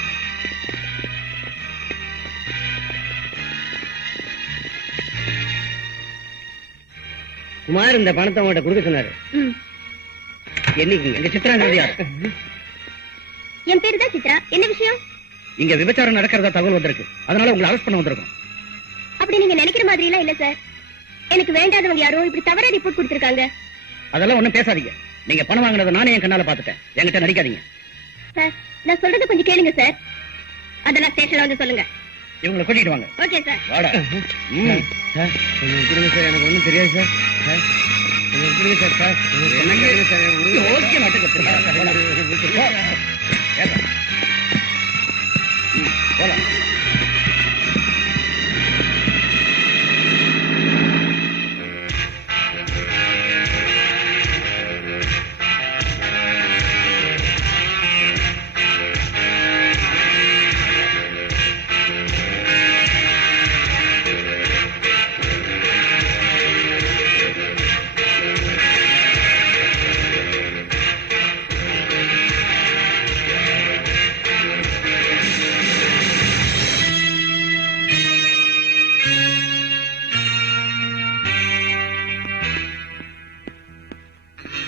குமார் இந்த பணத்தை உங்கள்கிட்ட கொடுக்க சொன்னாரு. என்னைக்கு இந்த சித்ராங்கிறது யார்? என் பேரு தான் சித்ரா. என்ன விஷயம்? இங்க விபச்சாரம் நடக்கிறதா தகவல் வந்திருக்கு. அதனால உங்களை அரெஸ்ட் பண்ண வந்திருக்கோம். அப்படி நீங்க நினைக்கிற மாதிரி எல்லாம் இல்ல சார். எனக்கு வேண்டாதவங்க யாரோ இப்படி தவறா ரிப்போர்ட் கொடுத்திருக்காங்க. அதெல்லாம் ஒண்ணும் பேசாதீங்க. நீங்க பணம் வாங்கினதை நானே என் கண்ணால பாத்துட்டேன். என்கிட்ட நடிக்காதீங்க. சார் நான் சொல்றது கொஞ்சம் கேளுங்க சார். அதெல்லாம் ஸ்டேஷன்ல வந்து சொல்லுங்க. இவங்களை கூட்டிட்டு வாங்க. Okay sir. வாடா. சார் கொஞ்சம் கொடுங்க சார், எனக்கு ஒண்ணும் தெரியாது சார். சார் கொஞ்சம் கொடுங்க சார். சார் எனக்கு கொடுங்க சார், எனக்கு கொடுங்க. ஓகே நாட்டுக்கு போலாம்.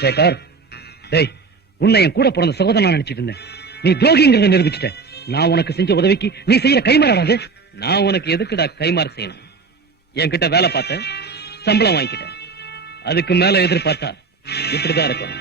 சேகர், டேய், உன்னை என் கூட பிறந்த சகோதரனா நினைச்சிட்டு இருந்தேன். நீ துரோகிங்கிறத நிரூபிச்சிட்ட. நான் உனக்கு செஞ்ச உதவிக்கு நீ செய்யற கைமாறாடாது. நான் உனக்கு எதுக்குடா கைமாறு செய்யணும்? என்கிட்ட வேலை பார்த்த, சம்பளம் வாங்கிக்கிட்ட. அதுக்கு மேல எதிர்பார்த்தா இப்படிதான் இருக்கும்.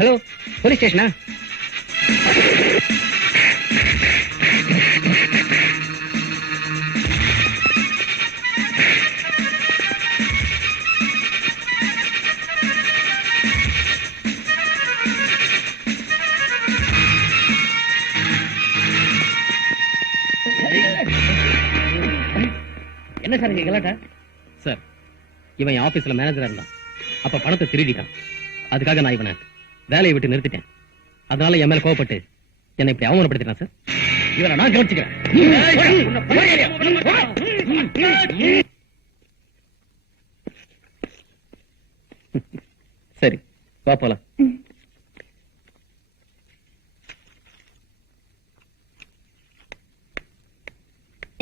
ஹலோ, போலீஸ் ஸ்டேஷனா? என்ன சார் இங்க கலாட்டா? சார், இவன் என் ஆபீஸ்ல மேனேஜரா இருந்தான். அப்ப பணத்தை திருடிட்டான். அதுக்காக நான் இவனை வேலையை விட்டு நிறுத்திட்டேன். அதனால என் மேல கோவப்பட்டு என்னை இப்படி அவமானப்படுத்திட்டான் சார். இவனை நான் கவனிச்சுக்கிறேன். சரி, வா போலாம்.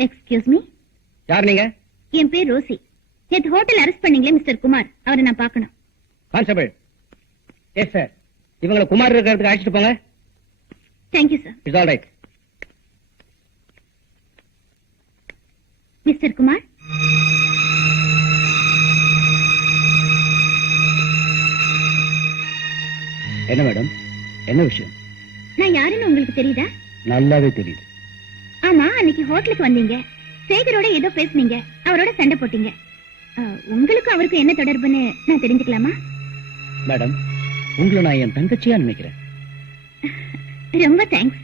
Excuse me. யார் நீங்க? என் பேர் ரோசி. நேத்து ஹோட்டல் அரெஸ்ட் பண்ணீங்களே மிஸ்டர் குமார், அவரை நான் பார்க்கணும். கான்ஸ்டபிள். Yes sir. இவங்களை குமார் இருக்கிறதுக்கு அழைச்சிட்டு போங்க. Thank you sir. It's all right. Mister Kumar, என்ன மேடம், என்ன விஷயம்? நான் யாருன்னு உங்களுக்கு தெரியுதா? நல்லாவே தெரியுது. ஆமா, அன்னைக்கு ஹோட்டலுக்கு வந்தீங்க, சேகரோட ஏதோ பேசுனீங்க, அவரோட சண்டை போட்டீங்க. உங்களுக்கு அவருக்கு என்ன தொடர்புன்னு நான் தெரிஞ்சுக்கலாமா? மேடம், உங்களை நான் என் தங்கச்சியா நினைக்கிறேன். ரொம்ப தேங்க்ஸ்.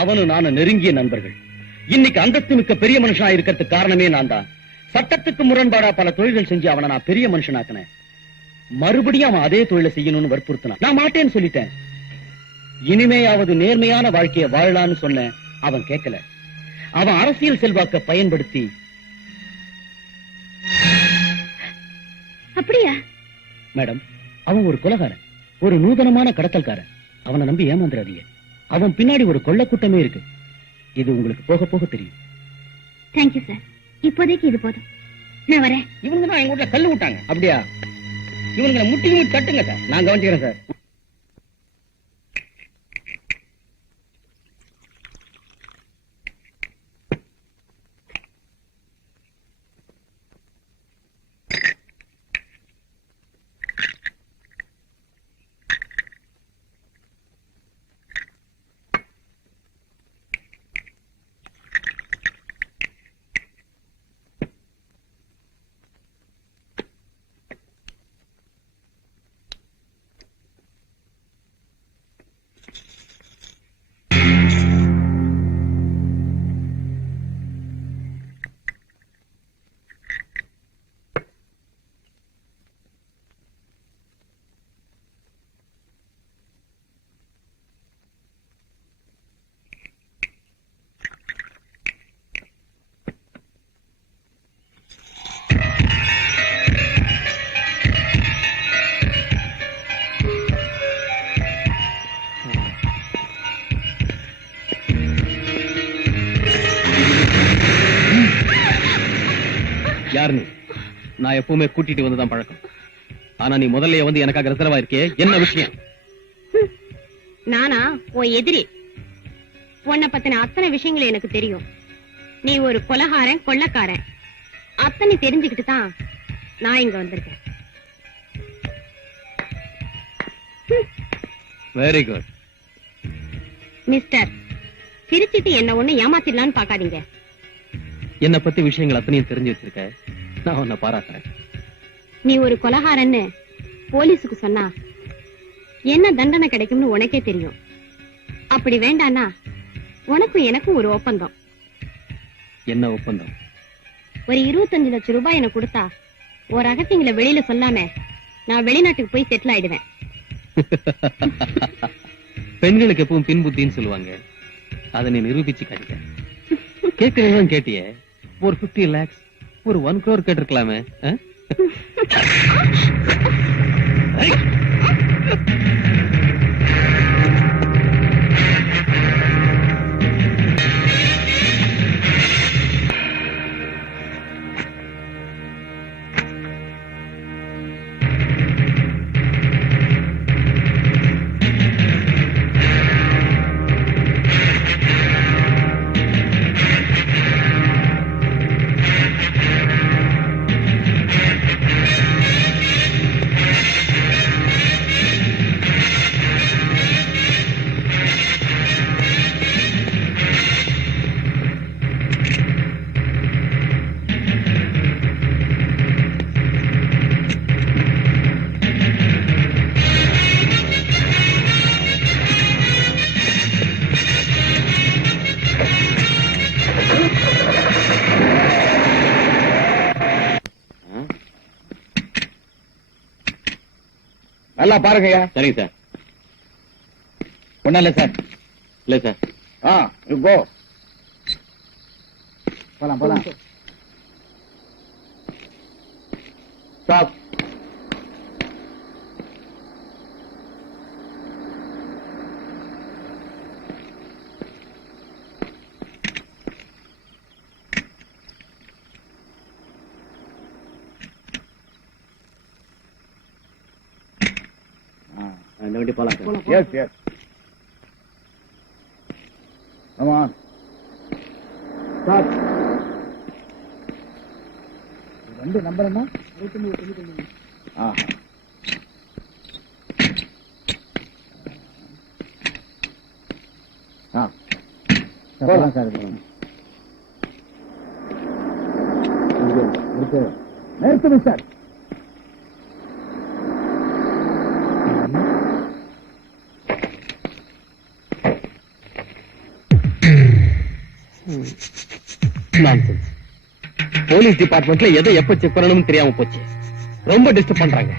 அவனு நானும் நெருங்கிய நண்பர்கள். இன்னைக்கு அந்தஸ்து மிக்க பெரிய மனுஷனா இருக்கிறதுக்கு காரணமே நான் தான். சட்டத்துக்கு முரண்பாடா பல தொழில்கள் செஞ்சு அவனை நான் பெரிய மனுஷனாக்கினேன். மறுபடியும் அவன் அதே தொழிலை செய்யணும்னு வற்புறுத்தினான். நான் மாட்டேன்னு சொல்லிட்டேன். இனிமேயாவது நேர்மையான வாழ்க்கையை வாழலான்னு சொன்னேன். அவன் கேட்கல. அவன் அரசியல் செல்வாக்க பயன்படுத்தி. அப்படியா? மேடம், அவன் ஒரு கொலைகாரன், ஒரு நூதனமான கடத்தல்காரன். அவனை நம்பி ஏமாந்துடாதீங்க. அவன் பின்னாடி ஒரு கொள்ள கூட்டமே இருக்கு. இது உங்களுக்கு போக போக தெரியும். Thank you sir. இப்போதைக்கு இது போதும், நான் வரேன். இவங்க தான் எங்க வீட்டுல கல்லு விட்டாங்க. அப்படியா? இவங்களை முட்டி முட்டி தட்டுங்க சார். நான் கவனிச்சுக்கிறேன் சார். யார் நீ? நான் எப்பவுமே கூட்டிட்டு வந்துதான் பழக்கம். ஆனா நீ முதல்ல வந்து எனக்காக ரிசர்வா இருக்கே, என்ன விஷயம்? நானா உன் எதிரி? உன்னை பத்தின அத்தனை விஷயங்கள் எனக்கு தெரியும். நீ ஒரு கொலகாரன், கொள்ளக்காரன், அத்தனை தெரிஞ்சுக்கிட்டு தான் நான் இங்க வந்திருக்கேன். Very good. மிஸ்டர், சிரிச்சிட்டு என்ன ஒண்ணு ஏமாத்திடலான்னு பாக்காதீங்க. என்ன பத்தி விஷயங்கள் அத்தனையும் தெரிஞ்சு வச்சிருக்க, நான் உன்னை பாராட்டுறேன். நீ ஒரு கொலகாரன்னு போலீஸுக்கு சொன்னா என்ன தண்டனை கிடைக்கும்னு உனக்கே தெரியும். அப்படி வேண்டானா உனக்கும் எனக்கும் ஒரு ஒப்பந்தம். என்ன ஒப்பந்தம்? ஒரு 25 லட்சம் ரூபாய் எனக்கு கொடுத்தா ஒரு ரகசியங்களை வெளியில சொல்லாம நான் வெளிநாட்டுக்கு போய் செட்டில் ஆயிடுவேன். பெண்களுக்கு எப்பவும் பின்புத்தின்னு சொல்லுவாங்க, அதை நீ நிரூபிச்சு காட்டிக்க. கேட்கறதுதான் கேட்டியே, ஒரு 50 lakhs, ஒரு 1 crore கேட்டிருக்கலாமே. நல்லா பாருங்கய்யா. சரிங்க சார். ஒண்ணும் இல்ல சார். இல்ல சார். You go. போலாம். ஸ்டாப். இந்த வண்டி போலாம் sir. Yes. Come on. Stop. ரெண்டு நம்பர் என்ன? 69. போலாம் சார். நிறுத்துங்க சார். நான்சென்ஸ். போலீஸ் டிபார்ட்மெண்ட்ல எதை எப்ப செக் பண்ணணும்னு தெரியாம போச்சு. ரொம்ப டிஸ்டர்ப் பண்றாங்க.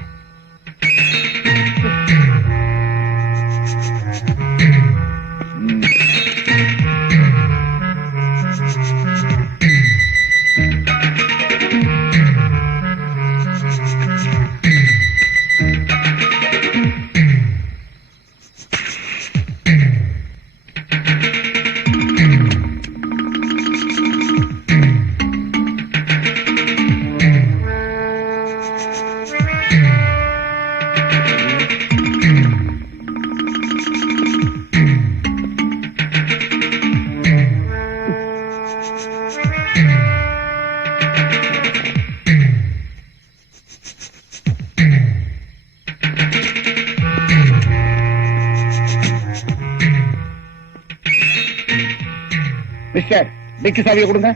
மிஸ்டர், டிக்கி சாவியை கொடுங்க.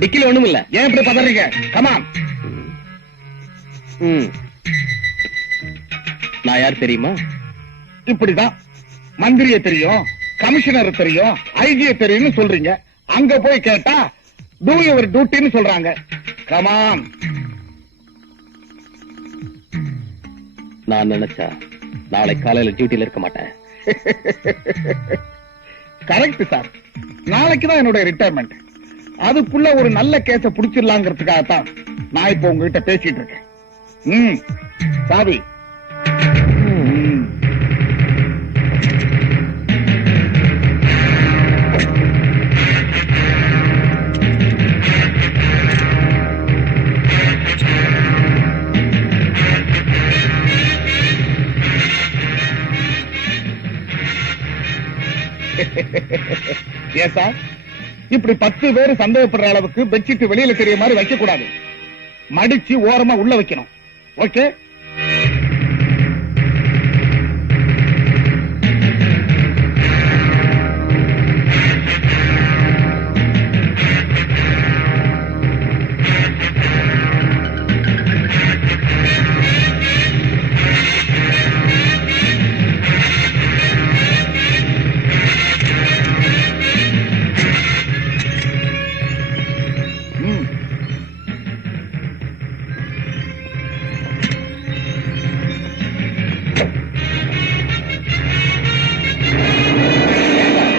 டிக்கில ஒண்ணும் இல்ல. ஏன் இப்படி பதறீங்க? கமான். நான் யார் தெரியுமா? இப்படிதான் மந்திரிய தெரியும், கமிஷனர் தெரியும், ஐஜிய தெரியும்னு சொல்றீங்க. அங்க போய் கேட்டா டூ யுவர் டியூட்டின்னு சொல்றாங்க. கமான். நான் நினைச்சா நாளை காலையில டியூட்டில இருக்க மாட்டேன். Correct sir. நாளைக்கு தான் என்னோட ரிட்டையர்மெண்ட். அதுக்குள்ள ஒரு நல்ல கேஸ புடிச்சிடலாங்கிறதுக்காகத்தான் நான் இப்ப உங்ககிட்ட பேசிட்டு இருக்கேன். சாவி. ஏன் சார் இப்படி 10 பேர் சந்தேகப்படுற அளவுக்கு பெட்ஷீட் வெளியில தெரிய மாதிரி வைக்க கூடாது, மடிச்சு ஓரமா உள்ள வைக்கணும். ஓகே?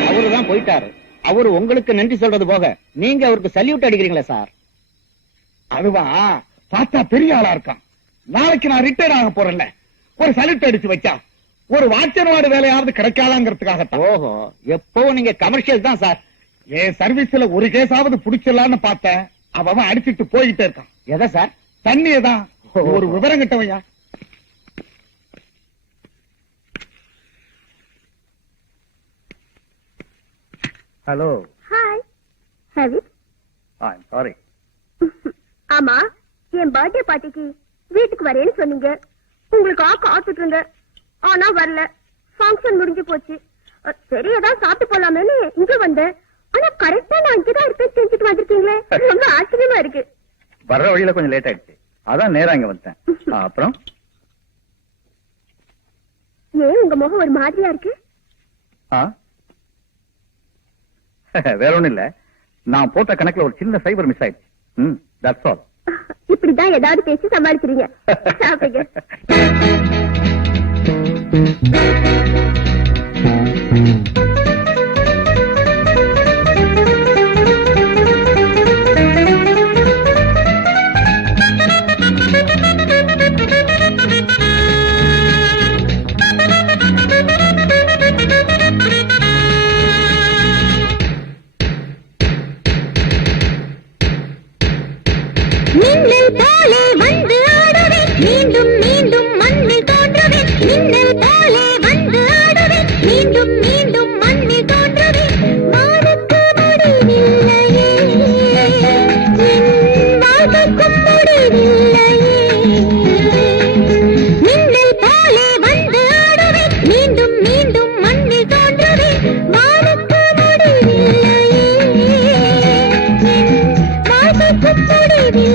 அவருதான் போயிட்டாரு. அவரு உங்களுக்கு நன்றி சொல்றது போக நீங்க அவருக்கு சல்யூட் அடிக்கிறீங்களா சார்? அதுவா பார்த்தா பெரிய ஆளா இருக்கான். நாளைக்கு நான் ரிட்டையர் ஆக போறேன்ல, ஒரு சல்யூட் அடிச்சு வச்சா ஒரு வாட்சர்வாடு வேலையாவது கிடைக்காதாங்கிறதுக்காகத்தான். ஓஹோ, எப்பவும் நீங்க கமர்ஷியல் தான் சார். என் சர்வீஸ்ல ஒரு கேஸாவது புடிச்சிடலான்னு பார்த்தேன். அவன் அடிச்சிட்டு போயிட்டே இருக்கான். எதை சார்? தண்ணியதான். ஒரு விவரம் கிட்டவையா. ஹலோ. ஹாய். ஹாவி. சாரி. ஆமா, என் பர்த்டே பார்ட்டிக்கு வீட்டுக்கு வரேன்னு சொன்னீங்க. உங்களுக்கு காத்துட்டு இருந்தேன், ஆனா வரல. ஃபங்க்ஷன் முடிஞ்சு போச்சு. சரி, ஏதாவது சாப்பிட்டு போலாமேன்னு இங்க வந்தேன். ஆனா கரெக்டா நான் இங்கதான் இருப்பேன் செஞ்சுட்டு வந்திருக்கீங்களே, ரொம்ப ஆச்சரியமா இருக்கு. வர்ற வழியில கொஞ்சம் லேட் ஆயிடுச்சு, அதான் நேரா இங்க வந்தேன். அப்புறம் ஏன் உங்க முகம் ஒரு மாதிரியா இருக்கு? வேற ஒண்ணும் இல்ல, நான் போட்ட கணக்குல ஒரு சின்ன ஃபைபர் மிஸ் ஆயிடுச்சு. That's all. இப்படிதான் ஏதாவது பேசி சமாளிக்கிறீங்க. சாப்பிடுங்க. மின்னல் போலே வந்து ஆடுவேன், மீண்டும் மீண்டும் மண்ணில் தோன்றுவேன். மின்னல் போலே வந்து ஆடுவேன், மீண்டும் மீண்டும் மண்ணில் தோன்றுவேன். வானுக்கு முடிவில்லையே, என் வாழ்க்கைக்கும் முடிவில்லையே. மின்னல் போலே வந்து ஆடுவேன், மீண்டும் மீண்டும் மண்ணில் தோன்றுவேன். வானுக்கு முடிவில்லையே, என் வாழ்க்கைக்கும் முடிவில்லையே.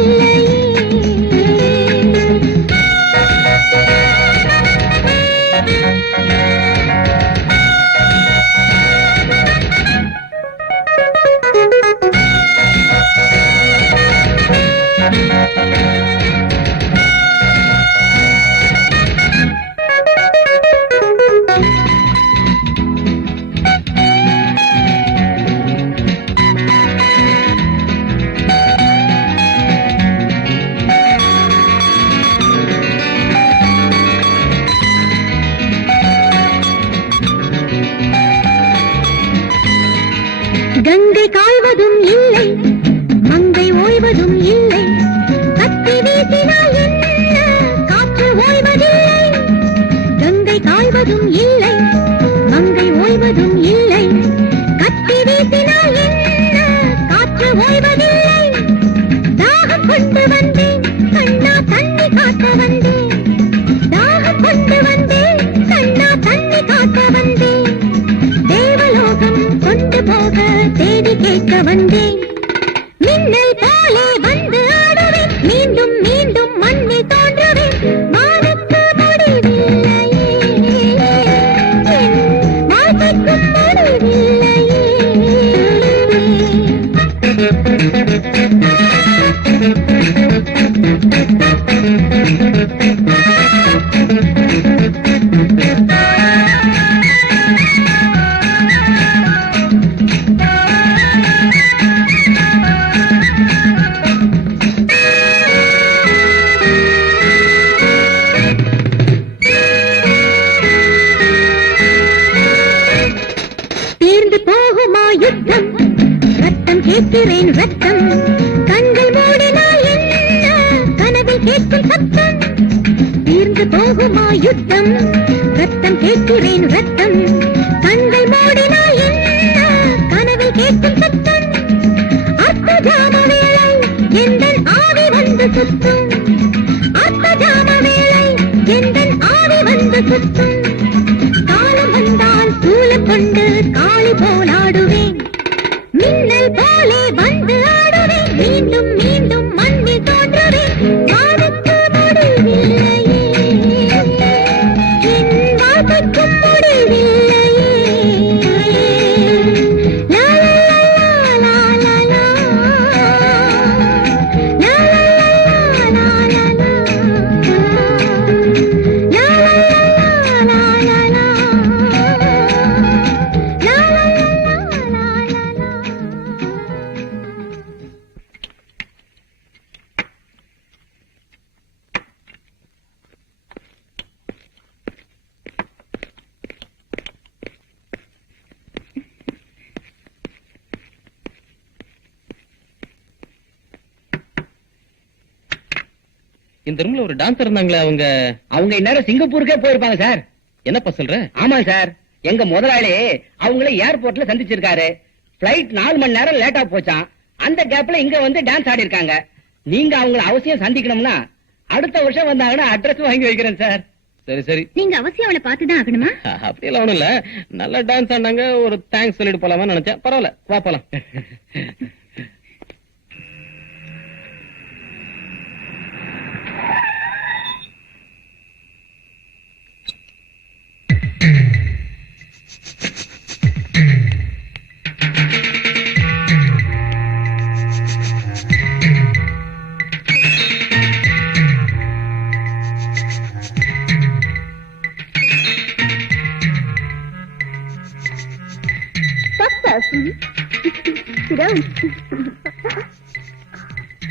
கங்கை காய்வதும் இல்லை, மங்கை ஓய்வதும் இல்லை. கத்தி வீசினால் என்ன, காற்று ஓய்வதில்லை. கங்கை காய்வதும் இல்லை, மங்கை ஓய்வதும் இல்லை. கத்தி வீசினால் என்ன, காற்று ஓய்வதில்லை. தாகம் கொண்டு வந்தேன் கண்ணா, தண்ணி காட்ட வந்தேன். தாகம் கொண்டு வந்தேன் கண்ணா, தண்ணி காட்ட வந்தேன். தேவலோகம் கொண்டு போக தேடி கேட்க வந்தேன். மின்னல் போலே வந்து ஆடுவேன், மீண்டும் மீண்டும் மண்ணில் தோன்றுவேன். வானுக்கு முடிவில்லையே, என் வாழ்க்கைக்கும் முடிவில்லையே. தீர்ந்து போகுமா யுத்தம், ரத்தம் கேட்கிறேன் ரத்தம். கண்கள் மூடினால் என்ன, கனவில் கேட்கும் சத்தம். தீர்ந்து போகுமா யுத்தம், ரத்தம் கேட்கிறேன் ரத்தம். கண்கள் மூடினால் என்ன, சுத்தும் காலம் வந்தால் சூலம் கொண்டு காளி போலாடுவேன் மின்னல் போலே வந்து ஆடுவேன் மீண்டும் மீண்டும் மண்ணில் தோன்றுவேன் வானுக்கு முடிவில்லையே என் வாழ்க்கைக்கும் முடிவில்லையே லா லா லா லா லா லா லா இந்த ரூம்ல ஒரு டான்சர் இருந்தாங்களே அவங்க இந்நேரம் சிங்கப்பூருக்கே போயிருப்பாங்க சார். என்னப்பா சொல்ற? ஆமா சார், எங்க முதலாளி அவங்கள ஏர்போர்ட்ல சந்திச்சிருக்காரு. பிளைட் 4 மணி நேரம் லேட்டா போச்சான். அந்த கேப்ல இங்க வந்து டான்ஸ் ஆடி இருக்காங்க. நீங்க அவங்கள அவசியம் சந்திக்கணும்னா அடுத்த வருஷம் வந்தாங்கன்னா அட்ரஸ் வாங்கி வைக்கிறேன் சார். சரி சரி, நீங்க அவசியம் அவளை பார்த்துதான் ஆகணுமா? அப்படியெல்லாம் ஒண்ணும் இல்ல, நல்லா டான்ஸ் ஆடினாங்க, ஒரு தேங்க்ஸ் சொல்லிட்டு போலாமா நினைச்சேன். பரவாயில்ல, வா போலாம்.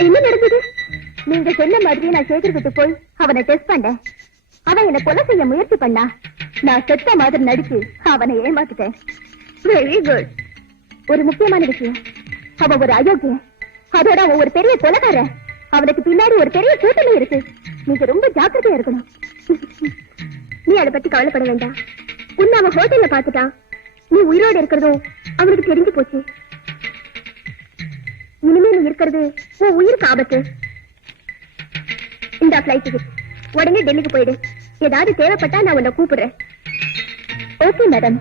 என்ன நடந்தது? நீங்க சொன்ன மாதிரி நான் சேகர்கிட்ட போய் அவனை டெஸ்ட் பண்ணேன். அவன் என்ன கொலை செய்ய முயற்சி பண்ணா. நான் செத்த மாதிரி நடிச்சு அவனை ஏமாத்திட்டேன். Very good. ஒரு முக்கியமான விஷயம், அவன் ஒரு அயோக்கியன். அதோட அவன் ஒரு பெரிய கொலைகாரன். அவனுக்கு பின்னாடி ஒரு பெரிய கூட்டணி இருக்கு. நீங்க ரொம்ப ஜாக்கிரதையா இருக்கணும். நீ அதை பத்தி கவலைப்பட வேண்டாம். உன்னை அவன் ஹோட்டல்ல பாத்துட்டான். நீ உயிரோடு இருக்கிறதும் அவனுக்கு தெரிஞ்சு போச்சு. இனிமே நீ இருக்கிறது உன் உயிருக்கு ஆபத்து. இந்த பிளைட் டிக்கெட், உடனே டெல்லிக்கு போயிடு. ஏதாவது தேவைப்பட்டா நான் உன்னை கூப்பிடுறேன். Okay madam.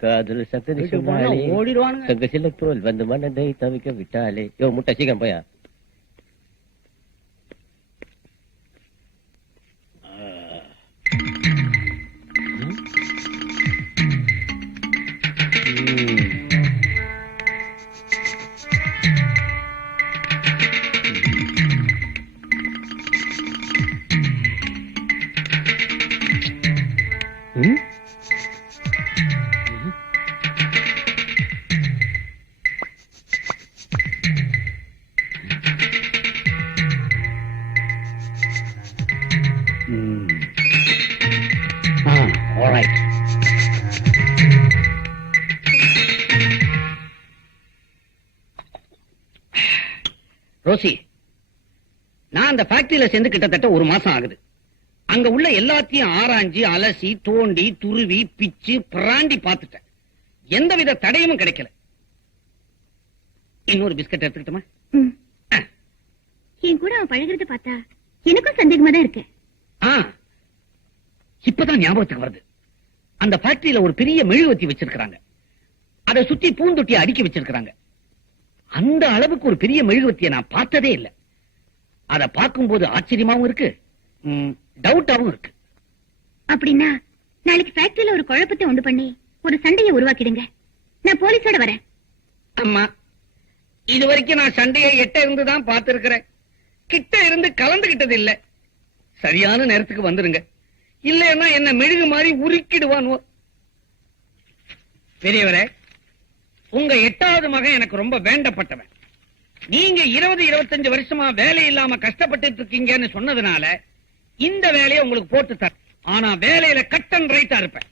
காதல் சக்கரை ஓடிடுவானுங்க. தங்கச்சில தோல் வந்து மனதை தவிக்க விட்டாலே. யோ முட்டை சீக்கிரம் போயா. ரோசி, நான் அந்த ஃபேக்டரியில சேர்ந்து கிட்டத்தட்ட 1 மாசம் ஆகுது. அங்க உள்ள எல்லாத்தையும் ஆராய்ஞ்சு அலசி தோண்டி துருவி பிச்சு பிராண்டி பார்த்துட்டேன். எந்தவித தடையும் கிடைக்கல. இன்னொரு பிஸ்கட் எடுத்துக்கிட்டோமா? என் கூட அவன் பழகிறது பார்த்தா எனக்கும் சந்தேகமா தான் இருக்கு. இப்பதான் ஞாபகத்துக்கு வருது. அந்த ஃபேக்டரியில ஒரு பெரிய மெழுகுவத்தி வச்சிருக்காங்க. அதை சுத்தி பூந்தொட்டியை அடுக்கி வச்சிருக்காங்க. அந்த அளவுக்கு ஒரு பெரிய மெழுகுவத்தியை நான் பார்த்ததே இல்லை. அதை பார்க்கும்போது ஆச்சரியமாவும் இருக்கு, டவுட்டாவும் இருக்கு. அப்படின்னா நாளைக்கு ஃபேக்டரியில ஒரு குழப்பத்தை உண்டு பண்ணி ஒரு சண்டையை உருவாக்கிடுங்க. நான் போலீஸோட வரேன். அம்மா, இது வரைக்கும் நான் சண்டையை எட்ட இருந்துதான் பார்த்திருக்கிறேன். கிட்ட இருந்து கலந்துகிட்டது இல்ல. சரியான நேரத்துக்கு வந்துருங்க, இல்லன்னா என்ன மெழுகு மாதிரி உருக்கிடுவான். பெரியவரே, உங்க 8வது மகன் எனக்கு ரொம்ப வேண்டப்பட்டவன். நீங்க 20-25 வருஷமா வேலை இல்லாம கஷ்டப்பட்டு இருக்கீங்கன்னு சொன்னதுனால இந்த வேலையை உங்களுக்கு போட்டு தர. ஆனா வேலையில கட் அண்ட் ரைட்டா இருப்பேன்.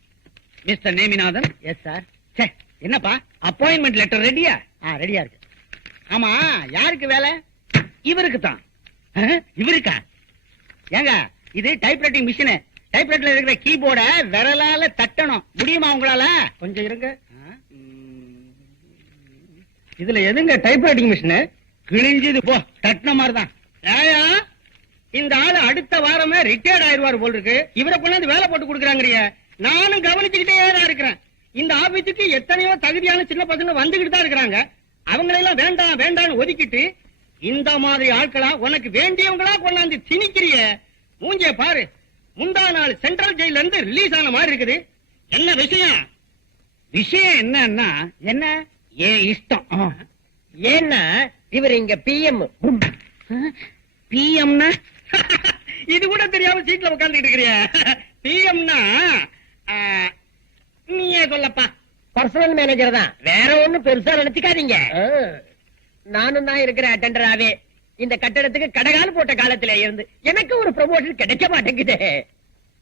மிஸ்டர் நேமிநாதன். Yes sir. என்னப்பா அப்பாயின்மெண்ட் லெட்டர் ரெடியா? ரெடியா இருக்கு. ஆமா, யாருக்கு வேலை? இவருக்கு தான். இவருக்கா? ஏங்க, இது டைப்ரைட்டிங் மிஷின். டைப்ரைட்டர்ல இருக்கிற கீபோர்ட விரலால தட்டணும். முடியுமா உங்களால? கொஞ்சம் இருங்க. இதுல எதுங்க டைப்ரைட்டிங் மிஷின்? கிழிஞ்சது போ, தட்டின மாதிரிதான். ஏயா, இந்த ஆளு அடுத்த வாரமே ரிட்டையர்ட் ஆயிருவாரு போல் இருக்கு. இவரை கொண்டாந்து வேலை போட்டு கொடுக்குறாங்கறிய. நானும் கவனிச்சுக்கிட்டே தான் இருக்கிறேன். இந்த ஆபீஸுக்கு எத்தனையோ தகுதியான சின்ன பசங்க வந்துகிட்டு தான் இருக்கிறாங்க. அவங்களெல்லாம் வேண்டாம் வேண்டாம்னு ஒதுக்கிட்டு இந்த மாதிரி ஆட்களா உனக்கு வேண்டியவங்களா கொண்டாந்து திணிக்கிறிய. மூஞ்சே பாரு, முந்தா நாள் சென்ட்ரல் ஜெயில இருந்து ரிலீஸ் ஆன மாதிரி இருக்குது. என்ன விஷயம்? விஷயம் என்னன்னா, என்ன? ஏன் இஷ்டம். ஏன்னா இவர் இங்க பிஎம். பிஎம்னா இது கூட தெரியாம சீட்ல உட்கார்ந்துட்டு இருக்கிறிய. பிஎம்னா நீயே சொல்லப்பா. பர்சனல் மேனேஜர் தான், வேற ஒண்ணும் பெருசா நினைச்சுக்காதீங்க. நானும் தான் இருக்கிற அட்டெண்டராவே இந்த கட்டடத்துக்கு கடகால் போட்ட காலத்துல இருந்து எனக்கு ஒரு ப்ரமோஷன் கிடைக்க மாட்டேங்குது.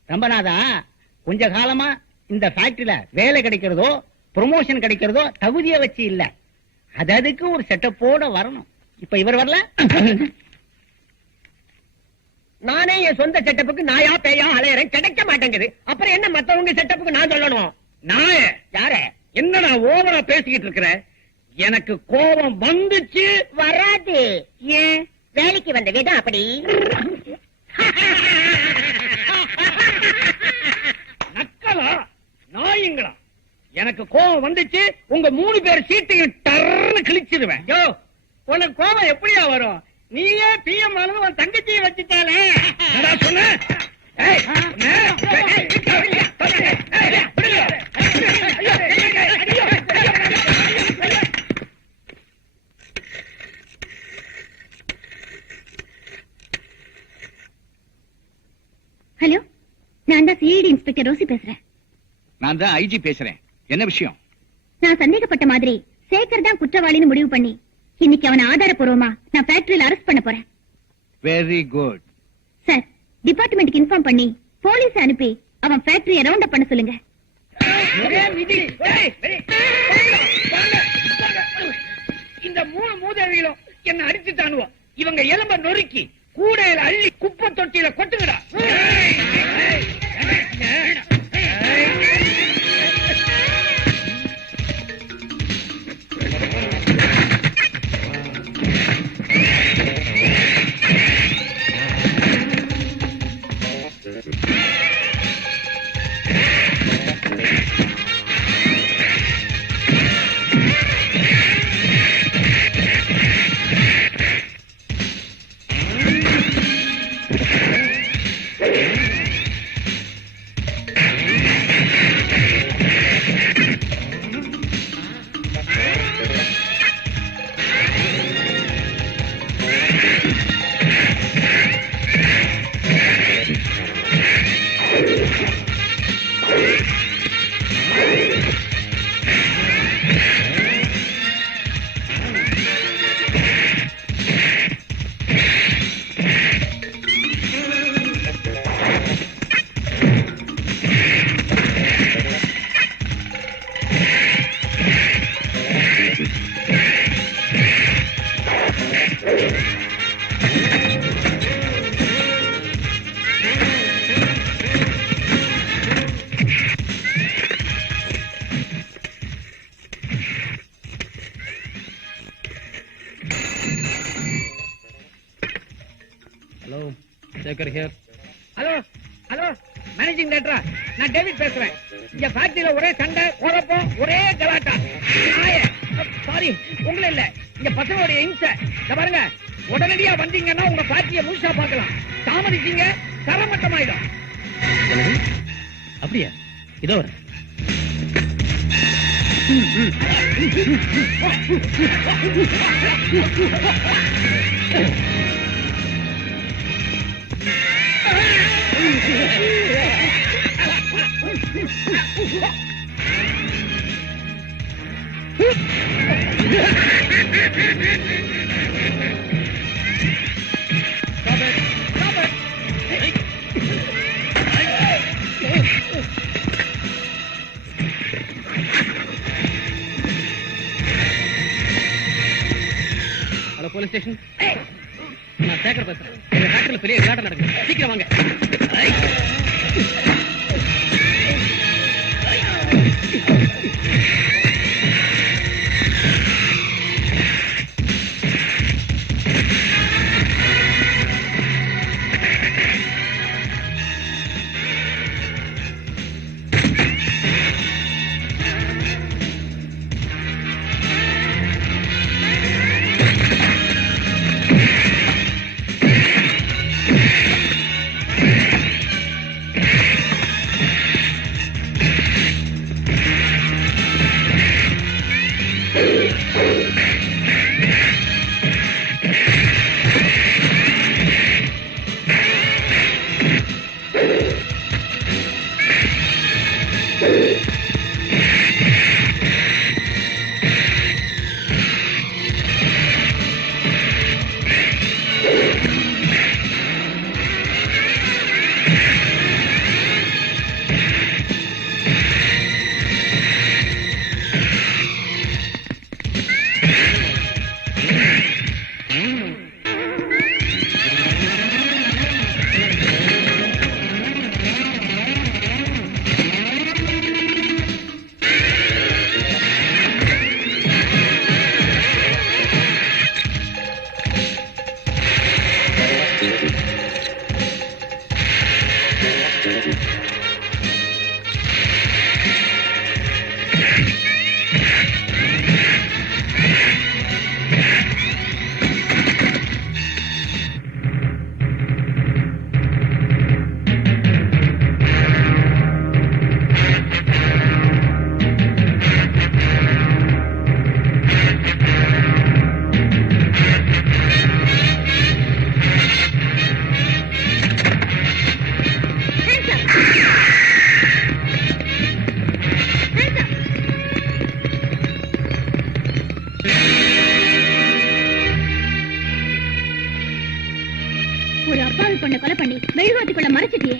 ரம்பநாதா, கொஞ்ச காலமா இந்த ஃபேக்டரியில வேலை கிடைக்கிறதோ ப்ரமோஷன் கிடைக்கிறதோ தகுதியை வச்சு இல்ல, அதுக்கு ஒரு செட்டப்போட வரணும். இப்ப இவர் வரல. நானே என் சொந்த செட்டப்புக்கு நாயா பேயா அலையறேன், கிடைக்க மாட்டேங்குது. அப்புறம் என்ன மத்தவங்க செட்டப்புக்கு நான் சொல்லணும்? நாய யார? என்னடா ஓவரா பேசிக்கிட்டு இருக்கிற? எனக்கு கோபம் வந்துச்சு. வராது. ஏன்? வேலைக்கு வந்த விதம் அப்படி. நக்கலா நாயுங்களா? எனக்கு கோபம் வந்துச்சு, உங்க 3 பேர் சீட்டையும் டர்னு கிழிச்சிருவேன். யோ, உனக்கு கோபம் எப்படியா வரும்? நீயே பிஎம் ஆனது உன் தங்கச்சியை வச்சுட்டானே. என்னடா சொன்ன? ஏய், ஹலோ, நான் தான் சிஐடி இன்ஸ்பெக்டர் ரோசி பேசுறேன். நான் தான் ஐஜி பேசுறேன். என்ன விஷயம்? நான் சந்தேகப்பட்ட மாதிரி சேகர் தான் குற்றவாளின்னு முடிவு பண்ணி இன்னைக்கு அவனை ஆதாரப்பூர்வமா நான் ஃபேக்டரியில அரெஸ்ட் பண்ண போறேன். Very good. சார், டிபார்ட்மெண்ட்டுக்கு இன்ஃபார்ம் பண்ணி போலீஸ் அனுப்பி அவன் ஃபேக்டரியை ரவுண்ட் அப் பண்ண சொல்லுங்க. இந்த 3 மூதேவிகளும் என்ன அடிச்சுட்டானுவோ. இவங்க எலும்ப நொறுக்கி கூடையில அள்ளி குப்பை தொட்டியில கொட்டுங்கடா. Hello, Sekar here. Hello hello, managing டைரக்டரா? நான் டேவிட் பேசுறேன். இங்க ஃபேக்டரியில ஒரே சண்டை, குழப்பம், ஒரே கலாட்டா. சாரி, உங்களை இல்ல, இங்க பசங்களுடைய இம்சை. இத பாருங்க, உடனடியா வந்தீங்கன்னா உங்க ஃபேக்டரியை முழுசா பார்க்கலாம். தாமதிச்சீங்க தரமட்டமாயிடும். அப்படியா? இதோ வரேன். Police station. நான் சேகர் பேசுறேன். இந்த ஃபேக்டரியில பெரிய விளையாட்டம் நடக்குது. சீக்கிரம் வாங்க. ஒரு அப்பாவி பொண்ணை கொலை பண்ணி மெழுகுவர்த்திக்குள்ள மறைச்சிட்டியே.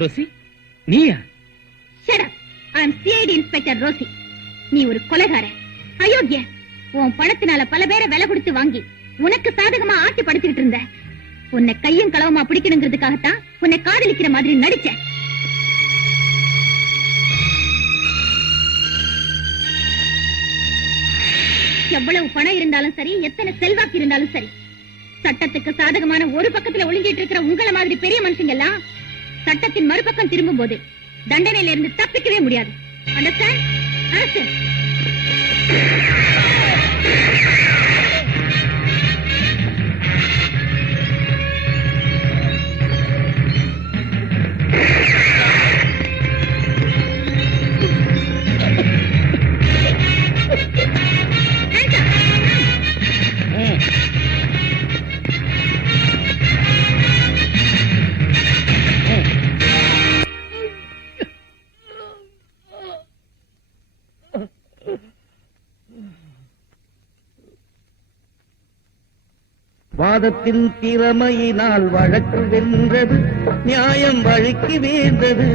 ரோசி, நீயா? Shut up. I am CID inspector Rosie. நீ ஒரு கொலைகாரன், அயோக்கிய. உன் பணத்தினால பல பேரை விலை கொடுத்து வாங்கி உனக்கு சாதகமா ஆட்டி படுத்திட்டு இருந்த. உன்னை கையும் களவுமா பிடிக்கணுங்கிறதுக்காகத்தான் உன்னை காதலிக்கிற மாதிரி நடிச்சேன். எவ்வளவு பணம் இருந்தாலும் சரி, எத்தனை செல்வாக்கு இருந்தாலும் சரி, சட்டத்துக்கு சாதகமான ஒரு பக்கத்துல ஒளிஞ்சிட்டு இருக்கிற உங்கள மாதிரி பெரிய மனுஷங்க எல்லாம் சட்டத்தின் மறுபக்கம் திரும்பும் போது தண்டனையில இருந்து தப்பிக்கவே முடியாது. அண்டர்ஸ்டாண்ட்? அரசு வாதத்தின் திறமையினால் வழக்கு வென்றது, நியாயம் வழுக்கி வீழ்ந்தது.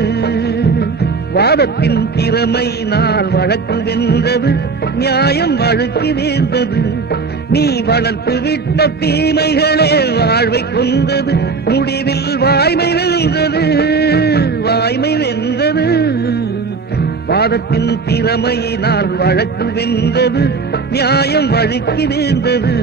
வாதத்தின் திறமையினால் வழக்கு வென்றது, நியாயம் வழுக்கி வீழ்ந்தது. நீ வளர்த்து விட்ட தீமைகளே வாழ்வை கொண்டது, முடிவில் வாய்மை வென்றது, வாய்மை வென்றது. வாதத்தின் திறமையினால் வழக்கு வென்றது, நியாயம் வழுக்கி வீழ்ந்தது.